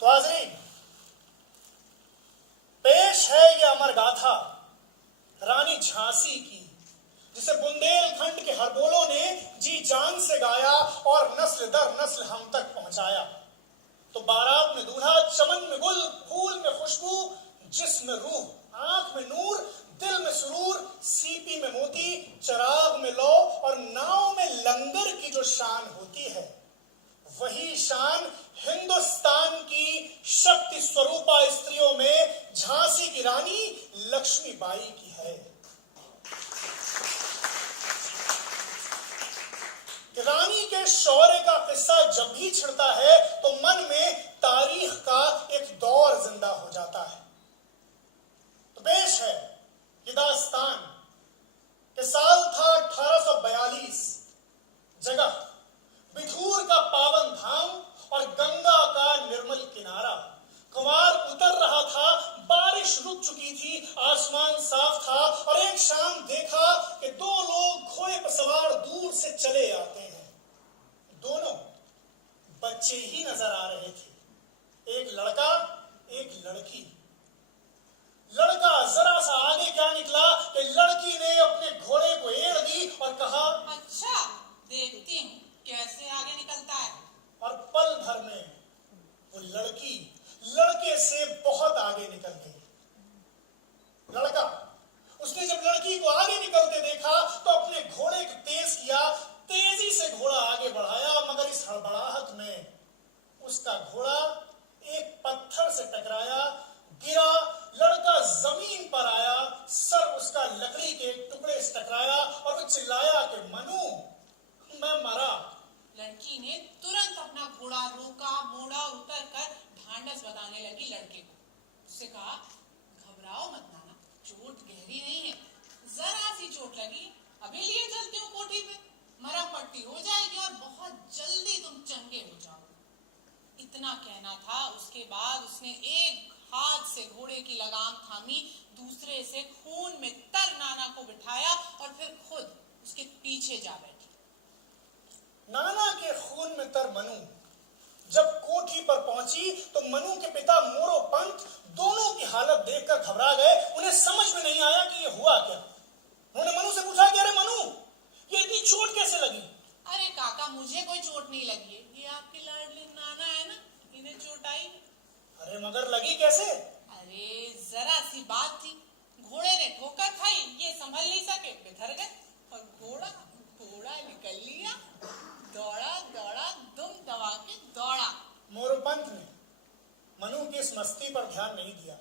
तो हाज़रीन, पेश है ये अमर गाथा रानी झांसी की, जिसे बुंदेलखंड के हरबोलों ने जी जान से गाया और नस्ल दर नस्ल हम तक पहुंचाया। तो बारात में दूल्हा, चमन में गुल, फूल में खुशबू, जिस्म रूह, आंख में नूर, दिल में सुरूर, सीपी में मोती, चराग में लौ और नाव में लंगर की जो शान होती है, वही शान हिंदुस्तान की शक्ति स्वरूपा स्त्रियों में झांसी की रानी लक्ष्मीबाई की है। रानी के शौर्य का किस्सा जब भी छिड़ता है तो मन में तारीख का एक दौर जिंदा हो जाता है। तो पेश है ये दास्तान कि साल था 1842, जगह बिठूर का पावन धाम और गंगा का निर्मल किनारा। कुंवार उतर रहा था, बारिश रुक चुकी थी, आसमान साफ था और एक शाम देखा कि दो लोग घोड़े पर सवार दूर से चले आते हैं। दोनों बच्चे ही नजर आ रहे थे, एक लड़का एक लड़की। लड़का जरा सा आगे क्या निकला कि लड़की ने अपने घोड़े को एड़ दी और कहा, अच्छा देखती हूँ कैसे आगे निकलता है। और पल भर में वो लड़की लड़के से बहुत आगे निकल गई। लड़का, उसने जब लड़की को आगे निकलते देखा तो अपने घोड़े को तेज किया, तेजी से घोड़ा आगे बढ़ाया, मगर इस हड़बड़ाहट में उसका घोड़ा एक पत्थर से टकराया, गिरा, लड़का जमीन पर आया, सर उसका लकड़ी के टुकड़े से टकराया और वो चिल्लाया कि मनु, मैं मरा। लड़की ने तुरंत अपना घोड़ा रोका, मोड़ा, उतर कर ढांढस बताने लगी लड़के को। उससे कहा, घबराओ मत नाना, चोट गहरी नहीं है, जरा सी चोट लगी, अभी लिए चलती हूँ कोठी पे, मरहम पट्टी हो जाएगी और बहुत जल्दी तुम चंगे हो जाओगे। इतना कहना था। उसके बाद उसने एक हाथ से घोड़े की लगाम थामी, दूसरे से खून में तर नाना को बिठाया और फिर खुद उसके पीछे जा बैठी। नाना के खून में तर मनु जब कोठी पर पहुंची तो मनु के पिता मोरो पंत दोनों की हालत देखकर घबरा गए। उन्हें समझ में नहीं आया कि ये हुआ क्या। उन्होंने मनु से पूछा कि अरे मनु, ये इतनी चोट कैसे लगी? अरे काका, मुझे कोई चोट नहीं लगी है, ये आपकी लाडली नाना है ना, इन्हें चोट आई। अरे मगर लगी कैसे? अरे जरा सी बात थी, घोड़े ने ठोकर खाई, ये संभल नहीं सके, बिखर गए और घोड़ा निकल लिया, दौड़ा दौड़ा दुम दबा के दौड़ा। मोरोपंत ने मनु की इस मस्ती पर ध्यान नहीं दिया,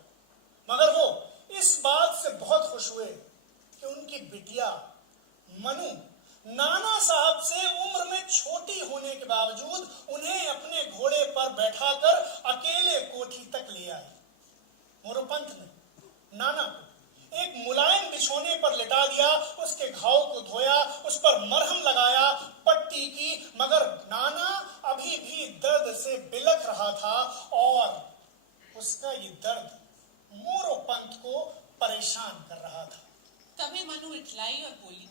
मगर वो इस बात से बहुत खुश हुए कि उनकी बिटिया मनु नाना साहब से उम्र में छोटी होने के बावजूद उन्हें अपने घोड़े पर बैठाकर अकेले कोठी तक ले आए। मोरोपंत ने नाना को एक मुलायम बिछोने पर लिटा दिया, उसके घाव को धोया, उस पर मरहम लगाया, पट्टी की, मगर नाना अभी भी दर्द से बिलख रहा था और उसका ये दर्द मोरोपंत को परेशान कर रहा था। तभी मनु इठलाई और बोली,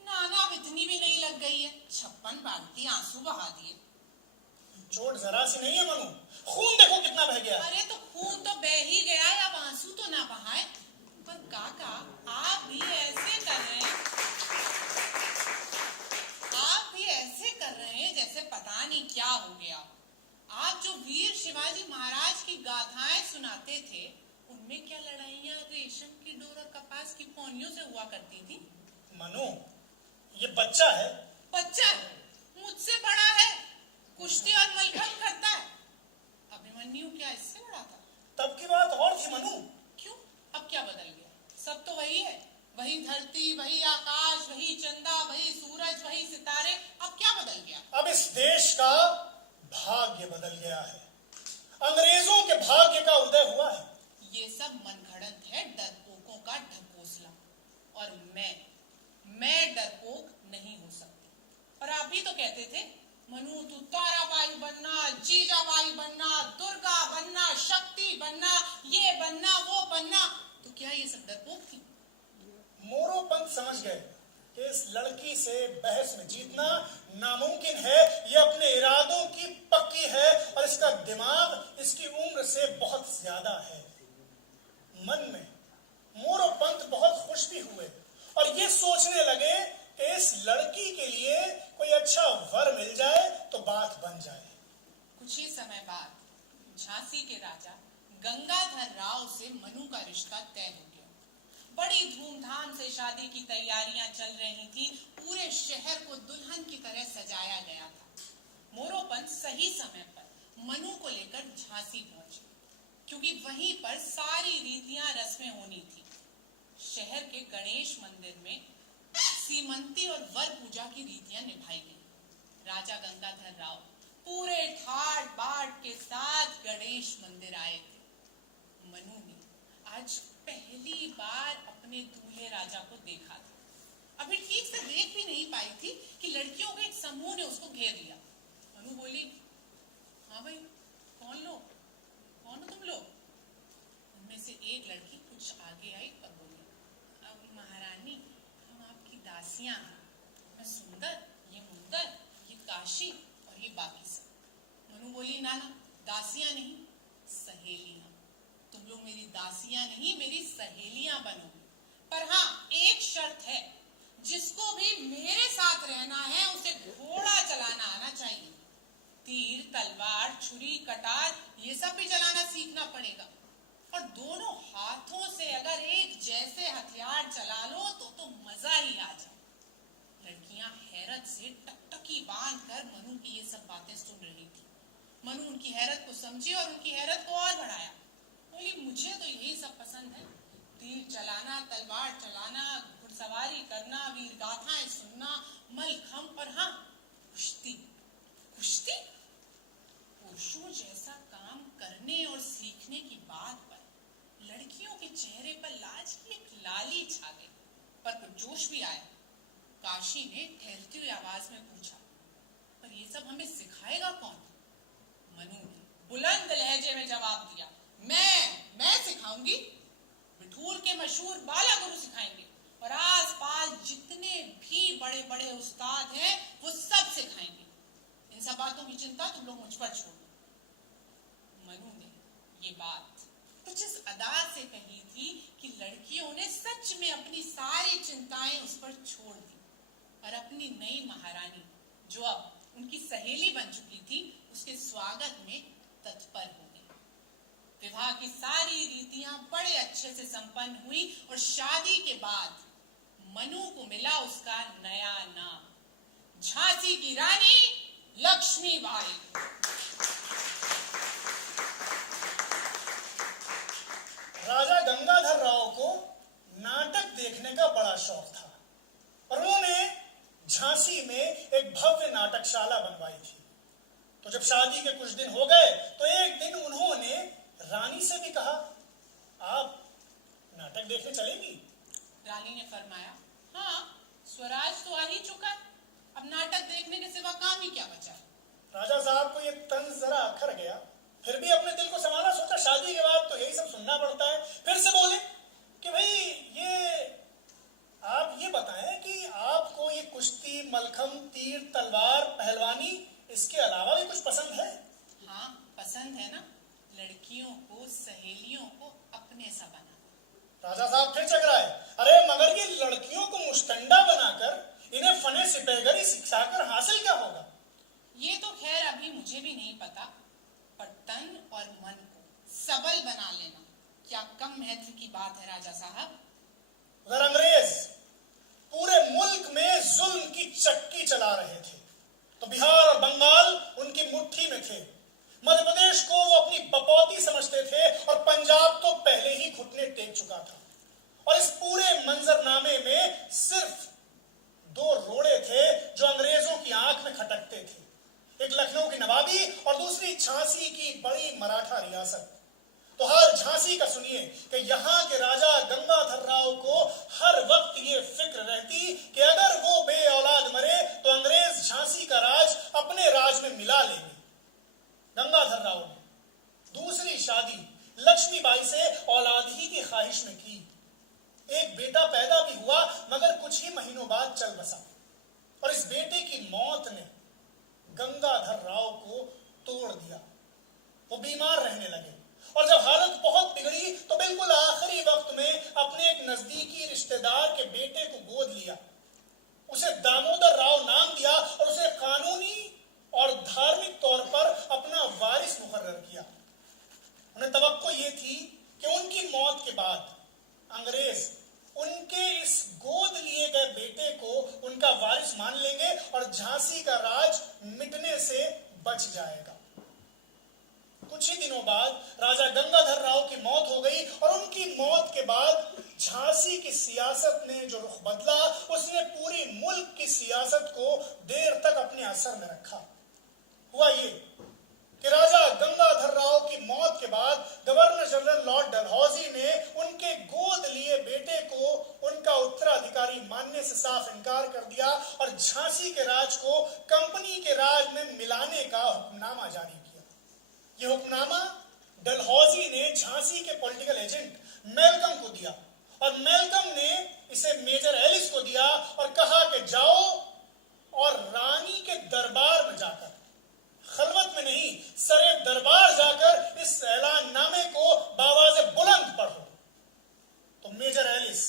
नाना अब इतनी भी नहीं लग गई है, 56 बाल्टी आंसू बहा दिए। चोट जरा सी नहीं है मनु, खून देखो कितना बह गया। अरे तो खून तो बह ही गया, अब आंसू तो ना बहाए। पर काका, आप भी ऐसे कर रहे हैं जैसे पता नहीं क्या हो गया। आप जो वीर शिवाजी महाराज की गाथाएं सुनाते थे, उनमें क्या लड़ाइयां रेशम की डोर और कपास की पौनियों से हुआ करती थी? मनु, ये बच्चा है। बच्चा है? मुझसे बड़ा है, कुश्ती और मलखंभ करता है। अभिमन्यु क्या इससे बड़ा था? तब की बात और थी मनु। क्यों? अब क्या बदल गया? सब तो वही है, वही धरती, वही आकाश, वही चंदा, वही सूरज, वही सितारे। अब क्या बदल गया? अब इस देश का भाग्य बदल गया है, अंग्रेजों के भाग्य का उदय हुआ है। ये सब मनगढ़ंत है, डरपोकों का ढकोसला। और मैं डरपोक नहीं हो सकती। और आप भी तो कहते थे, मनु तू ताराबाई बनना, जीजाबाई बनना, दुर्गा बनना, शक्ति बनना, ये बनना, वो बनना। तो क्या ये सब डरपोक थी? मोरोपंत समझ गए कि इस लड़की से बहस में जीतना नामुमकिन है। ये अपने इरादों की पक्की है और इसका दिमाग, इसकी उम्र से बहुत ज्यादा है। मन में मोर और पंत बहुत खुश भी हुए और ये सोचने लगे कि इस लड़की के लिए कोई अच्छा वर मिल जाए तो बात बन जाए। कुछ ही समय बाद झांसी के राजा गंगाधर राव से मनु का रिश्ता तय हो गया। बड़ी धूमधाम से शादी की तैयारियां चल रही थी। पूरे शहर को दुल्हन की तरह सजाया गया था। मोरोपंत सही समय पर मनु को लेकर झांसी पहुंचे, क्योंकि वहीं पर सारी रीतियां रस्में होनी थी। शहर के गणेश मंदिर में सीमंती और वर पूजा की रीतियां निभाई गई। राजा गंगाधर राव पूरे ठाट बाट के साथ गणेश मंदिर आए थे। मनु ने आज पहली बार अपने दूल्हे राजा को देखा था। अभी ठीक से देख भी नहीं पाई थी कि लड़कियों के एक समूह ने उसको घेर लिया। मनु बोली, हाँ भाई, कौन हो तुम लोग? उनमें से एक लड़की कुछ आगे आई और बोली, अब महारानी, हम आपकी दासियां हैं। मैं सुंदर, ये मुंदर, ये काशी और ये बाकी सब। मनु बोली, ना ना, दासियां नहीं, सहेलियां। तुम लोग मेरी दासियां नहीं, मेरी सहेलियां बनो। पर हाँ, एक शर्त है, जिसको भी मेरे साथ रहना है उसे घोड़ा चलाना आना चाहिए। तीर, तलवार, छुरी, कटार, ये सब भी चलाना सीखना पड़ेगा। और दोनों हाथों से अगर एक जैसे हथियार चला लो तो मजा ही आ जाए। लड़कियां हैरत से टकटकी बांधकर मनु की ये सब बातें सुन रही थी। मनु उनकी हैरत को समझी और उनकी हैरत को और बढ़ाया। बोली, मुझे तो यही सब पसंद है, तीर चलाना, तलवार चलाना, घुड़सवारी करना, वीर गाथाएं सुनना, मलखम, और हाँ, कुश्ती। कुश्ती? पुरुषों जैसा काम करने और सीखने की बात पर लड़कियों के चेहरे पर लाज की एक लाली छा गई, पर कुछ जोश भी आया। काशी ने ठहरती हुई आवाज में पूछा, पर ये सब हमें सिखाएगा कौन? मनु ने बुलंद लहजे में जवाब दिया, मैं सिखाऊंगी। बिठूर के मशहूर बाला गुरु सिखाएंगे और आसपास जितने भी बड़े बड़े उस्ताद हैं वो सब सिखाएंगे। इन सब बातों की चिंता तुम लोग मुझ पर छोड़ दो। मनु ने ये बात कुछ इस अदा से कही थी कि लड़कियों ने सच में अपनी सारी चिंताएं उस पर छोड़ दी और अपनी नई महारानी, जो अब उनकी सहेली बन चुकी थी, उसके स्वागत में तत्पर हो गई। विवाह की सारी रीतियां बड़े अच्छे से संपन्न हुई और शादी के बाद मनु को मिला उसका नया नाम, झांसी की रानी लक्ष्मीबाई। राजा गंगाधर राव को नाटक देखने का बड़ा शौक था और उन्होंने झांसी में एक भव्य नाटकशाला बनवाई थी। तो जब शादी के कुछ दिन हो गए तो एक दिन उन्होंने रानी से भी कहा, आप नाटक देखने चलेंगी? रानी ने फरमाया, हाँ, स्वराज तो आ ही चुका, अब नाटक देखने के सिवा काम ही क्या बचा। राजा साहब को ये तंज जरा अखर गया, फिर भी अपने दिल को संभाला। सोचा शादी के बाद तो यही सब सुनना पड़ता है। फिर से बोले कि भाई आप ये बताएं कि आपको ये कुश्ती, मलखम, तीर, तलवार, पहलवानी, इसके अलावा भी कुछ पसंद है? हाँ, पसंद है ना, लड़कियों को, सहेलियों को अपने सा बनाना। राजा साहब फिर चकराए, अरे मगर ये लड़कियों को मुस्टंडा बनाकर इन्हें फने सिपहगरी सिखाकर हासिल क्या होगा? ये तो खैर अभी मुझे भी नहीं पता, पर तन और मन को सबल बना लेना क्या कम महत्व की बात है राजा साहब? अगर अंग्रेज पूरे मुल्क में जुल्म की चक्की चला रहे थे तो बिहार और बंगाल उनकी मुट्ठी में थे। मध्य प्रदेश को वो अपनी बपौती समझते थे और पंजाब तो पहले ही घुटने टेक चुका था। और इस पूरे मंजरनामे में सिर्फ दो रोड़े थे जो अंग्रेजों की आंख में खटकते थे, एक लखनऊ की नवाबी और दूसरी झांसी की बड़ी मराठा रियासत। तो हाल झांसी का सुनिए कि यहाँ के राजा गंगाधर राव को हर वक्त ये फिक्र रहती कि अगर वो बे औलाद मरे तो अंग्रेज झांसी का राज अपने राज में मिला लेंगे। गंगाधर राव ने दूसरी शादी लक्ष्मीबाई से औलाद ही की ख्वाहिश में की। एक बेटा पैदा भी हुआ मगर कुछ ही महीनों बाद चल बसा और इस बेटे की मौत ने गंगाधर राव को तोड़ दिया। वो बीमार रहने लगे और जब हालत बहुत बिगड़ी तो बिल्कुल आखिरी वक्त में अपने एक नजदीकी रिश्तेदार के बेटे को गोद लिया, उसे दामोदर राव नाम दिया और उसे कानूनी और धार्मिक तौर पर अपना वारिस मुकर्रर किया। उन्हें तवक्को ये थी कि उनकी मौत के बाद अंग्रेज उनके इस गोद लिए गए बेटे को उनका वारिस मान लेंगे और झांसी का राज मिटने से बच जाएगा। कुछ ही दिनों बाद राजा गंगाधर राव की मौत हो गई और उनकी मौत के बाद झांसी की सियासत ने जो रुख बदला, उसने पूरी मुल्क की सियासत को देर तक अपने असर में रखा। हुआ ये कि राजा गंगाधर राव की मौत के बाद गवर्नर जनरल लॉर्ड डलहौजी ने उनके गोद लिए बेटे को उनका उत्तराधिकारी मानने से साफ इनकार कर दिया और झांसी के राज को कंपनी के राज में मिलाने का हुक्मनामा जारी किया। यह हुक्मनामा डलहौजी ने झांसी के पॉलिटिकल एजेंट मेलकम को दिया और मेलकम ने इसे मेजर एलिस को दिया और कहा कि जाओ और रानी के दरबार में जाकर, खलवत में नहीं, सरे दरबार जाकर इस ऐलाननामे को बावाज़े बुलंद पढ़ो। तो मेजर एलिस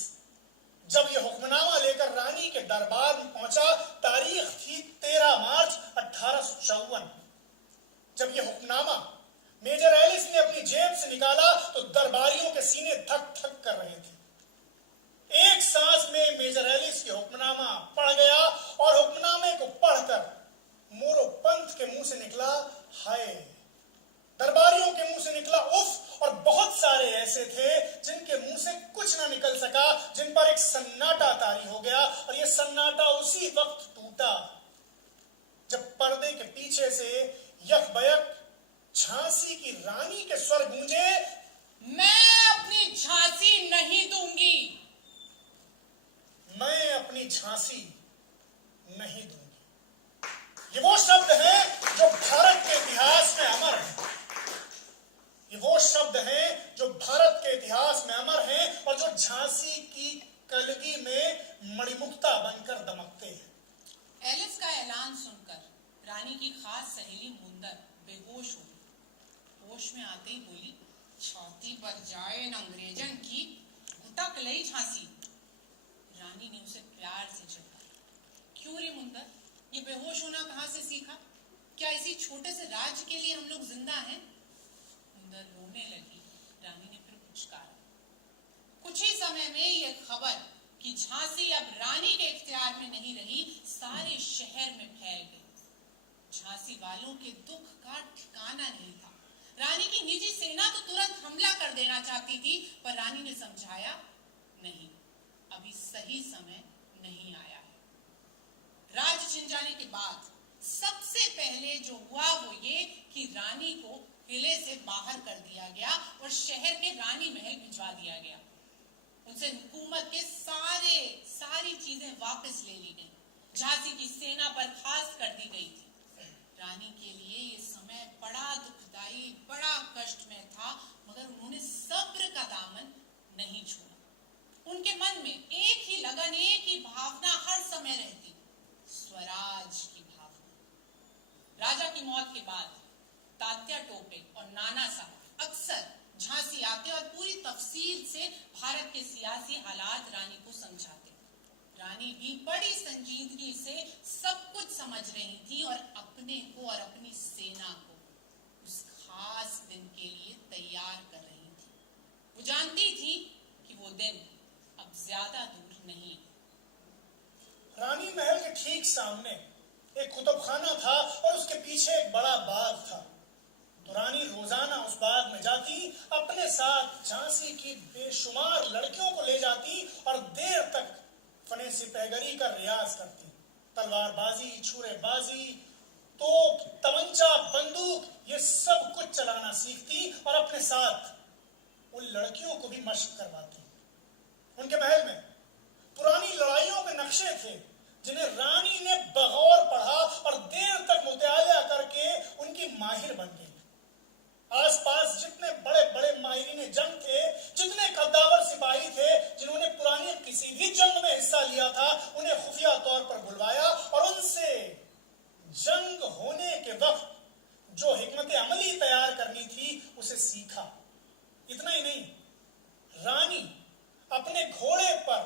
जब यह हुक्मनामा लेकर रानी के दरबार में पहुंचा, तारीख थी 13 मार्च 1854। जब यह हुक्मनामा मेजर एलिस ने अपनी जेब से निकाला तो दरबारियों के सीने धक धक कर रहे थे। एक सांस में मेजर एलिस ये हुक्मनामा पढ़ गया और हुक्मनामे को पढ़कर मोरो पंथ के मुंह से निकला हाय, दरबारियों के मुंह से निकला उफ, और बहुत सारे ऐसे थे जिनके मुंह से कुछ ना निकल सका, जिन पर एक सन्नाटा तारी हो गया। और यह सन्नाटा उसी वक्त टूटा जब पर्दे के पीछे से यकबयक झांसी की रानी के स्वर गूंजे, मैं अपनी झांसी नहीं दूंगी, मैं अपनी झांसी नहीं दूंगी। ये वो शब्द हैं जो भारत के इतिहास में अमर हैं। ये वो शब्द हैं जो भारत के इतिहास में अमर हैं और जो झांसी की कलगी में मणिमुक्ता बनकर दमकते हैं। एलिस का ऐलान सुनकर रानी की खास सहेली मुंदर बेहोश हो गई। होश में आते ही बोली, छाती पर जाए न अंग्रेजन की, घुटक लई झांसी। रानी ने उसे प्यार से झटका, क्यों रे मुंदर, ये बेहोश होना कहां से सीखा? क्या इसी छोटे से राज्य के लिए हम लोग जिंदा हैं? मुंदर रोने लगी। रानी ने फिर पुचकारा। कुछ ही समय में यह खबर कि झांसी अब रानी के इख्तियार में नहीं रही, सारे शहर में फैल गई। झांसी वालों के दुख का ठिकाना नहीं था। रानी की निजी सेना तो तुरंत हमला कर देना चाहती थी, पर रानी ने समझाया, नहीं, अभी सही समय नहीं आया है। राज्य छिन जाने के बाद सबसे पहले जो हुआ वो ये कि रानी को किले से बाहर कर दिया गया और शहर के रानी महल भिजवा दिया गया। उनसे हुकूमत के सारी चीजें वापस ले ली गई। झांसी की सेना बर्खास्त कर दी गई थी। रानी के लिए ये समय बड़ा दुखदाई, बड़ा कष्टमय था, मगर उन्होंने सब्र का दामन नहीं छोड़ा। उनके मन में एक ही लगन, एक ही भावना हर समय रहती, स्वराज की भावना। राजा की मौत के बाद तात्या टोपे और नाना साहब अक्सर झांसी आते और पूरी तफसील से भारत के सियासी हालात रानी को समझाते। रानी भी बड़ी संजीदगी से सब कुछ समझ रही थी और अपने को और अपनी सेना को उस खास दिन के लिए तैयार कर रही थी। वो जानती थी कि वो दिन अब ज्यादा दूर नहीं। रानी महल के ठीक सामने एक कुतुबखाना था और उसके पीछे एक बड़ा बाग था। तो रानी रोजाना उस बाग में जाती, अपने साथ झांसी की बेशुमार लड़कियों को ले जाती और देर तक फने सिपहगरी का रियाज करती। तलवारबाजी, छुरेबाजी, तोप, तमंचा, बंदूक, ये सब कुछ चलाना सीखती और अपने साथ उन लड़कियों को भी मशक करवाती। उनके महल में पुरानी लड़ाइयों के नक्शे थे जिन्हें रानी ने बगौर पढ़ा और देर तक मुतालिया करके उनकी माहिर बन गई। आसपास जितने बड़े बड़े माहिरीन जंग थे, जितने कद्दावर सिपाही थे जिन्होंने पुरानी किसी भी जंग में हिस्सा लिया था, उन्हें खुफिया तौर पर बुलवाया और उनसे जंग होने के वक्त जो हिकमत अमली तैयार करनी थी उसे सीखा। इतना ही नहीं, रानी अपने घोड़े पर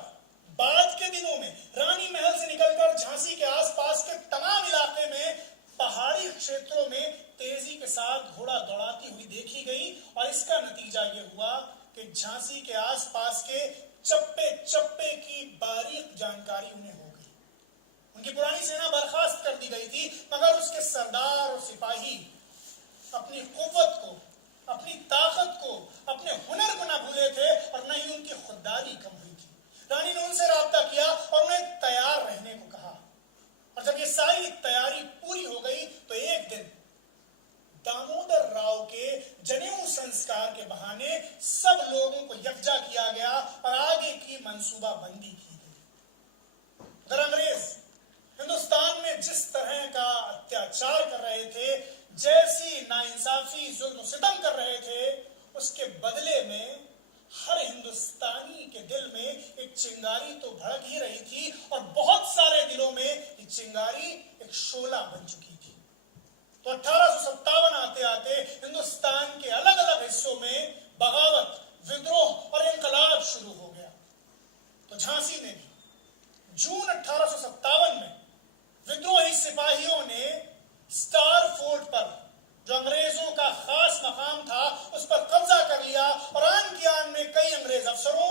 बाद के दिनों में रानी महल से निकलकर झांसी के आसपास के तमाम इलाके में पहाड़ी क्षेत्रों में तेजी के साथ घोड़ा दौड़ाती हुई देखी गई और इसका नतीजा ये हुआ कि झांसी के आसपास के चप्पे चप्पे की बारीक जानकारी उन्हें हो गई। उनकी पुरानी सेना बर्खास्त कर दी गई थी, मगर उसके सरदार और सिपाही अपनी कुव्वत को, अपनी ताकत को, अपने हुनर को ना भूले थे और न ही उनकी खुददारी कम हुई थी। रानी ने उनसे राब्ता किया और उन्हें तैयार रहने को कहा, और जब ये सारी तैयारी पूरी हो गई तो एक दिन दामोदर राव के जनेऊ संस्कार के बहाने सब लोगों को यकजा किया गया और आगे की मंसूबाबंदी की गई। उधर अंग्रेज हिंदुस्तान में जिस तरह का अत्याचार कर रहे थे, जैसी नाइंसाफी जुल्म सितम कर रहे थे, उसके बदले में हर हिंदुस्तानी के दिल में एक चिंगारी तो भड़क ही रही थी और बहुत सारे दिलों में ये चिंगारी एक शोला बन चुकी थी। तो 1857 आते आते हिंदुस्तान के अलग अलग हिस्सों में बगावत, विद्रोह और इंकलाब शुरू हो गया। तो झांसी में भी जून 1857 में विद्रोही सिपाहियों ने स्टार फोर्ट पर, जो अंग्रेजों का खास मकाम था, उस पर कब्जा कर लिया और आन की आन में कई अंग्रेज अफसरों,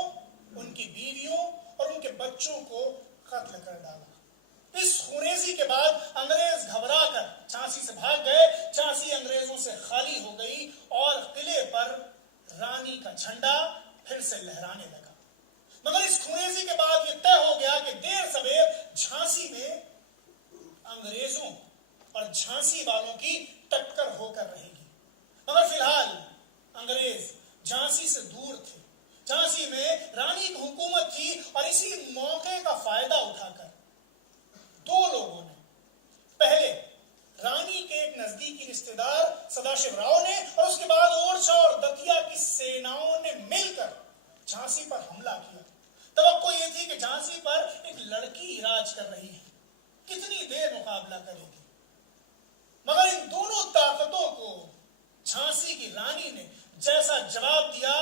उनकी बीवियों और उनके बच्चों को कत्ल कर डाला। इस खुरेजी के बाद अंग्रेज घबराकर झांसी से भाग गए। झांसी अंग्रेजों से खाली हो गई और किले पर रानी का झंडा फिर से लहराने लगा। मगर इस खुरेजी के बाद यह तय हो गया कि देर सवेर झांसी में अंग्रेजों और झांसी वालों की टक्कर होकर रहेगी। मगर फिलहाल अंग्रेज झांसी से दूर थे, झांसी में रानी की हुकूमत थी और इसी मौके का फायदा उठाकर दो लोगों ने, पहले रानी के एक नजदीकी रिश्तेदार सदाशिव राव ने और उसके बाद ओरछा और दतिया की सेनाओं ने मिलकर झांसी पर हमला किया। तवक्को ये थी कि झांसी पर एक लड़की राज कर रही है, कितनी देर मुकाबला करेगी। मगर इन दोनों ताकतों को झांसी की रानी ने जैसा जवाब दिया,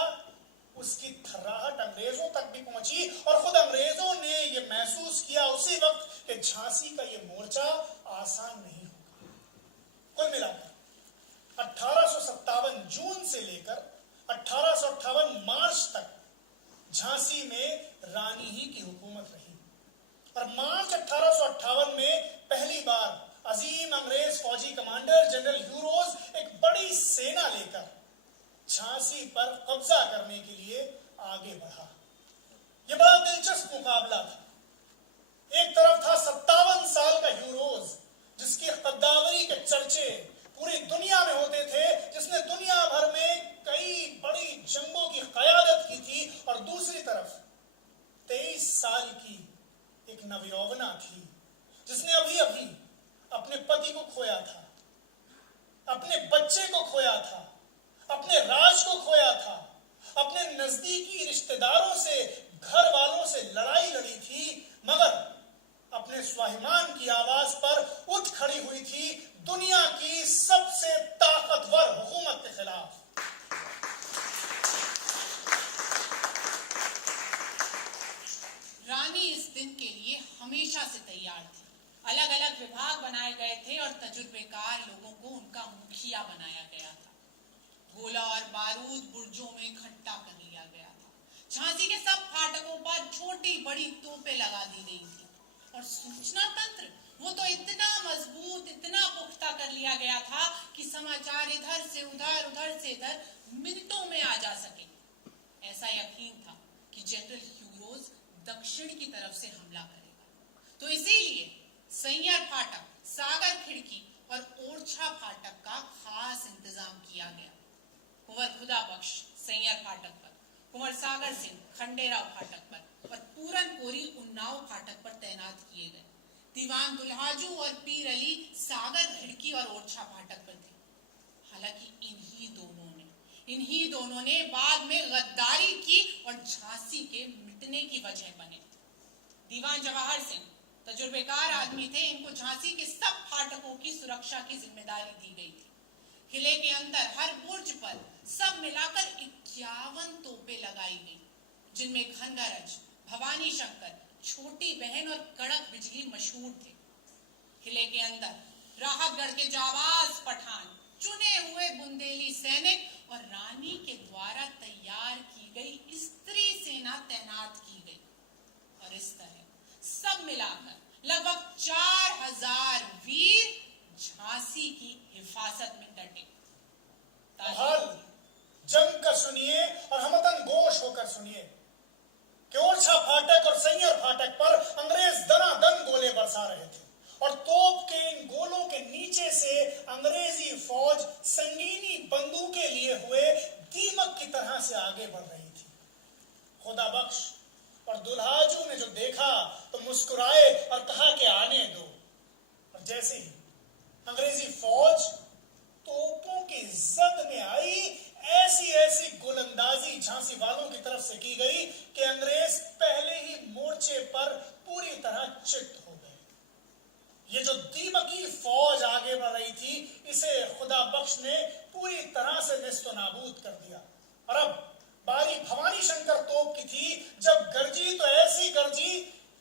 उसकी थर्राहट अंग्रेजों तक भी पहुंची और खुद अंग्रेजों ने यह महसूस किया उसी वक्त कि झांसी का यह मोर्चा आसान नहीं होगा। कुल मिलाकर 1857 जून से लेकर 1858 मार्च तक झांसी में रानी ही की हुकूमत रही और मार्च 1858 में पहली बार अजीम अंग्रेज फौजी कमांडर जनरल ह्यूरोज एक बड़ी सेना लेकर झांसी पर कब्जा करने के लिए आगे बढ़ा। यह बड़ा दिलचस्प मुकाबला था। एक तरफ था 57 साल का ह्यूरोज, जिसकी कद्दावरी के चर्चे पूरी दुनिया में होते थे, जिसने दुनिया भर में कई बड़ी जंगों की क़यादत की थी, और दूसरी तरफ 23 साल की एक नवयौवना थी, जिसने अभी अभी अपने पति को खोया था, अपने बच्चे को खोया था, अपने राज को खोया था, अपने नजदीकी रिश्तेदारों से, घर वालों से लड़ाई लड़ी थी, मगर अपने स्वाभिमान की आवाज पर उठ खड़ी हुई थी दुनिया की सबसे ताकतवर हुकूमत के खिलाफ। रानी इस दिन के लिए हमेशा से तैयार थी। अलग अलग विभाग बनाए गए थे और तजुर्बेकार लोगों को उनका मुखिया बनाया गया था। गोला और बारूद बुर्जों में इकट्ठा कर लिया गया था। झांसी के सब फाटकों पर छोटी बड़ी तोपें लगा दी गई थी और सूचना तंत्र वो तो इतना मजबूत, इतना पुख्ता कर लिया गया था कि समाचार इधर से उधर, उधर से इधर मिनटों में आ जा सके। ऐसा यकीन था कि जनरल ह्यूरोज दक्षिण की तरफ से हमला करेगा, तो इसीलिए सैयर फाटक, सागर खिड़की और ओरछा फाटक का खास इंतजाम किया गया। कुंवर खुदा बख्श सैयर फाटक पर, कुंवर सागर सिंह खंडेराव फाटक पर और पूरन कोरी उन्नाव फाटक पर तैनात किए गए। दीवान दुल्हाजू और पीर अली सागर खिड़की और ओरछा फाटक पर थे। हालांकि इन्हीं दोनों ने बाद में गद्दारी की और झांसी के मिटने की वजह बने। दीवान जवाहर सिंह तजुर्बेकार आदमी थे, इनको झांसी के सब फाटकों की सुरक्षा की जिम्मेदारी दी गई थी। किले के अंदर हर बुर्ज पर सब मिलाकर 51 तोपें लगाई गई, जिनमें घनगरज, भवानी शंकर, छोटी बहन और कड़क बिजली मशहूर थे। किले के अंदर राहतगढ़ के जाबाज पठान, चुने हुए बुंदेली सैनिक और रानी के द्वारा तैयार की गई स्त्री सेना तैनात की गई। और इस तरह सब मिलाकर लगभग 4000 वीर झांसी की हिफाजत में डटे। हाल जंग कर सुनिए और हमतन गोश होकर सुनिए कि ओरछा फाटक और सैयर फाटक पर अंग्रेज दनादन गोले बरसा रहे थे और तोप के इन गोलों के नीचे से अंग्रेजी फौज संगीनी बंदूकें लिए हुए दीमक की तरह से आगे बढ़ रही थी। खुदा बख्श और दुल्हाजू ने जो देखा तो मुस्कुराए और कहा कि आने दो। और जैसे ही अंग्रेजी फौज तोपों की जद में आई, ऐसी गोलंदाजी झांसी वालों की तरफ से की गई कि अंग्रेज पहले ही मोर्चे पर पूरी तरह चित्त हो गए। ये जो दीमकी फौज आगे बढ़ रही थी, इसे खुदा बख्श ने पूरी तरह से नेस्तो नाबूद कर दिया। और अब बारी भवानी शंकर तोप की थी। जब गरजी तो ऐसी गरजी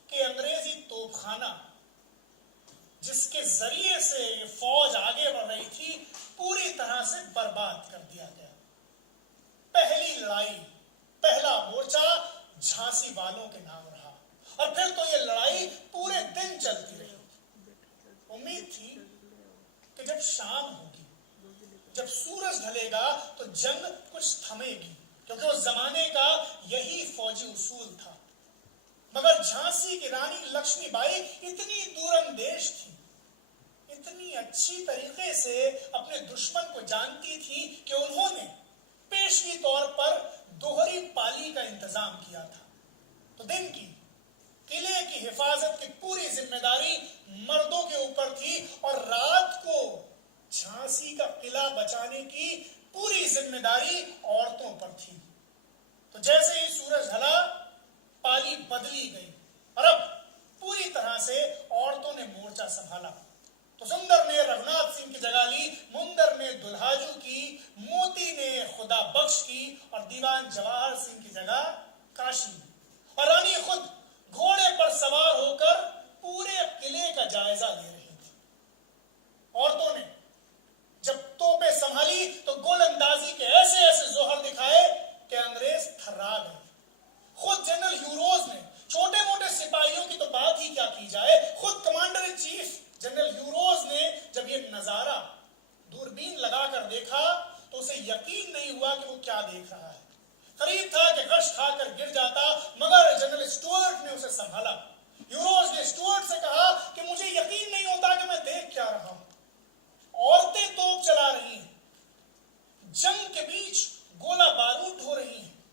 कि अंग्रेजी तोपखाना जिसके जरिए से फौज आगे बढ़ रही थी, पूरी तरह से बर्बाद कर दिया गया। पहली लड़ाई, पहला मोर्चा झांसी वालों के नाम रहा और फिर तो ये लड़ाई पूरे दिन चलती रही। उम्मीद थी कि जब शाम होगी, जब सूरज ढलेगा तो जंग कुछ थमेगी, क्योंकि उस जमाने का यही फौजी उसूल था। मगर झांसी की रानी लक्ष्मीबाई इतनी दूरंदेश थी, इतनी अच्छी तरीके से अपने दुश्मन को जानती थी कि उन्होंने पेशगी तौर पर दोहरी पाली का इंतजाम किया था। तो दिन की किले की हिफाजत की पूरी जिम्मेदारी मर्दों के ऊपर थी और रात को झांसी का किला बचाने की पूरी जिम्मेदारी औरतों पर थी। तो जैसे ही सूरज ढला, पाली बदली गई और अब पूरी तरह से औरतों ने मोर्चा संभाला। तो सुंदर ने रघुनाथ सिंह की जगह ली, मुंदर ने दुल्हाजू की, मोती ने खुदा बख्श की और दीवान जवाहर सिंह की जगह काशी ने। और रानी खुद घोड़े पर सवार होकर पूरे किले का जायजा ले रही थी। औरतों ने जब तोपें संभाली तो गोलंदाजी के ऐसे जोहर दिखाए कि अंग्रेज थर्रा गए। खुद जनरल ह्यूरोज ने, छोटे मोटे सिपाहियों की तो बात ही क्या की जाए, खुद commander in chief general Hugh Rose ने जब ये नजारा दूरबीन लगाकर देखा तो उसे यकीन नहीं हुआ कि वो क्या देख रहा है। करीब था कि गश खाकर गिर जाता, मगर जनरल स्टुअर्ट ने उसे संभाला। ह्यूरोज ने स्टुअर्ट से कहा कि मुझे यकीन नहीं होता कि मैं देख क्या रहा हूं। औरतें तोप चला रही हैं, जंग के बीच गोला बारूद हो रही हैं,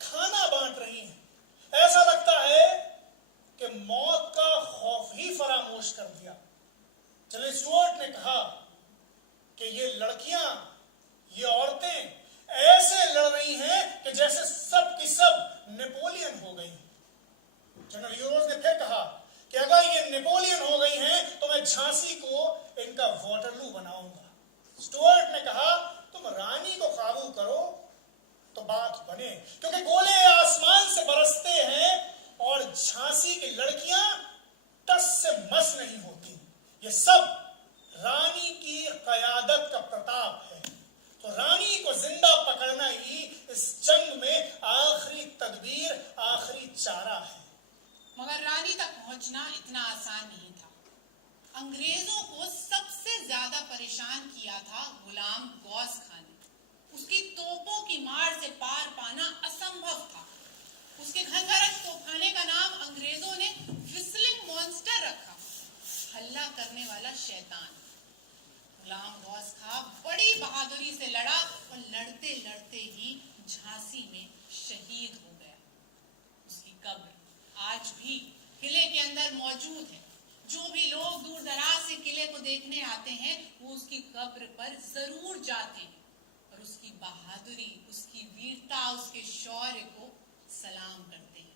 खाना बांट रही हैं। ऐसा लगता है कि मौत का खौफ ही फरामोश कर दिया। जनरल स्टुअर्ट ने कहा कि ये लड़कियां, ये औरतें ऐसे लड़ रही हैं कि जैसे सब की सब नेपोलियन हो गई। जनरल ह्यूरोज ने फिर कहा कि अगर ये नेपोलियन हो गई हैं तो मैं झांसी को इनका वाटरलू बनाऊंगा। स्टुअर्ट ने कहा, तुम रानी को काबू करो तो बात बने, क्योंकि गोले आसमान से बरसते हैं और झांसी की लड़कियां टस से मस नहीं होती। ये सब रानी की कयादत का प्रताप है। तो रानी को जिंदा पकड़ना ही इस जंग में आखिरी तदबीर, आखिरी चारा है। मगर रानी तक पहुंचना इतना आसान नहीं था। अंग्रेजों को सबसे ज्यादा परेशान किया था गुलाम गौस खान ने। उसकी तोपों की मार से पार पाना असंभव था। उसके घनगरज तोपखाने का नाम अंग्रेजों ने विस्लिंग मॉन्स्टर रखा, हल्ला करने वाला शैतान। गुलाम गौस खां बड़ी बहादुरी से लड़ा और लड़ते लड़ते ही झांसी में शहीद हो गया। उसकी कब्र आज भी किले के अंदर मौजूद है। जो भी लोग दूर दराज से किले को देखने आते हैं, वो उसकी कब्र पर जरूर जाते हैं और उसकी बहादुरी, उसकी वीरता, उसके शौर्य को सलाम करते हैं।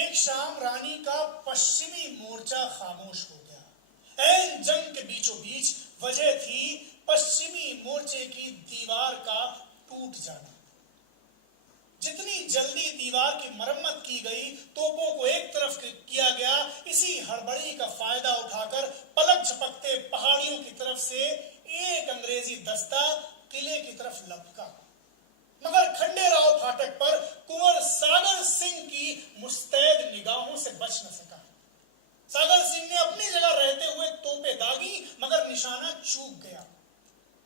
एक शाम रानी का पश्चिमी मोर्चा खामोश हो गया। ऐन जंग के बीचों बीच वजह थी पश्चिमी मोर्चे की दीवार का टूट जाना। जितनी जल्दी दीवार की मरम्मत की गई, तोपों को एक तरफ किया गया, इसी हड़बड़ी का फायदा उठाकर पलक झपकते पहाड़ियों की तरफ से एक अंग्रेजी दस्ता किले की तरफ लपका। मगर खंडेराव फाटक पर कुंवर सागर सिंह की मुस्तैद निगाहों से बच न सका। सागर सिंह ने अपनी जगह रहते हुए तोपें दागी, मगर निशाना चूक गया।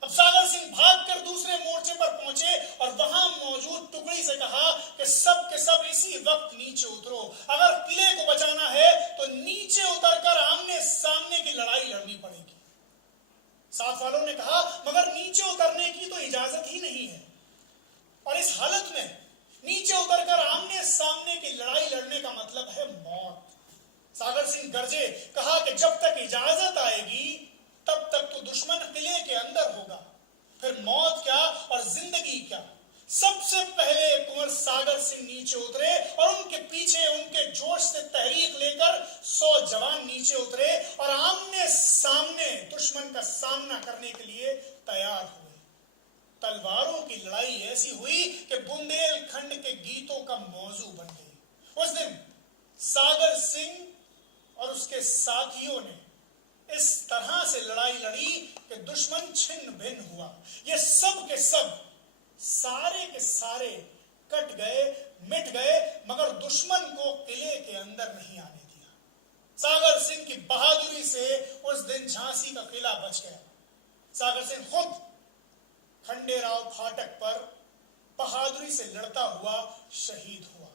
अब सागर सिंह भागकर दूसरे मोर्चे पर पहुंचे और वहां मौजूद टुकड़ी से कहा कि सब के सब इसी वक्त नीचे उतरो। अगर किले को बचाना है तो नीचे उतरकर आमने सामने की लड़ाई लड़नी पड़ेगी। साथ वालों ने कहा, मगर नीचे उतरने की तो इजाजत ही नहीं है, और इस हालत में नीचे उतरकर आमने सामने की लड़ाई लड़ने का मतलब है मौत। सागर सिंह गरजे, कहा कि जब तक इजाजत आएगी तब तक तो दुश्मन किले के अंदर होगा, फिर मौत क्या और जिंदगी क्या। सबसे पहले कुंवर सागर सिंह नीचे उतरे और उनके पीछे उनके जोश से तहरीक लेकर 100 जवान नीचे उतरे और आमने सामने दुश्मन का सामना करने के लिए तैयार हुए। तलवारों की लड़ाई ऐसी हुई कि बुंदेलखंड के गीतों का मौजू बन गई। उस दिन सागर सिंह और उसके साथियों ने इस तरह से लड़ाई लड़ी कि दुश्मन छिन्न भिन्न हुआ। ये सब के सब, सारे के सारे कट गए, मिट गए, मगर दुश्मन को किले के अंदर नहीं आने दिया। सागर सिंह की बहादुरी से उस दिन झांसी का किला बच गया। सागर सिंह खुद खंडेराव फाटक पर बहादुरी से लड़ता हुआ शहीद हुआ।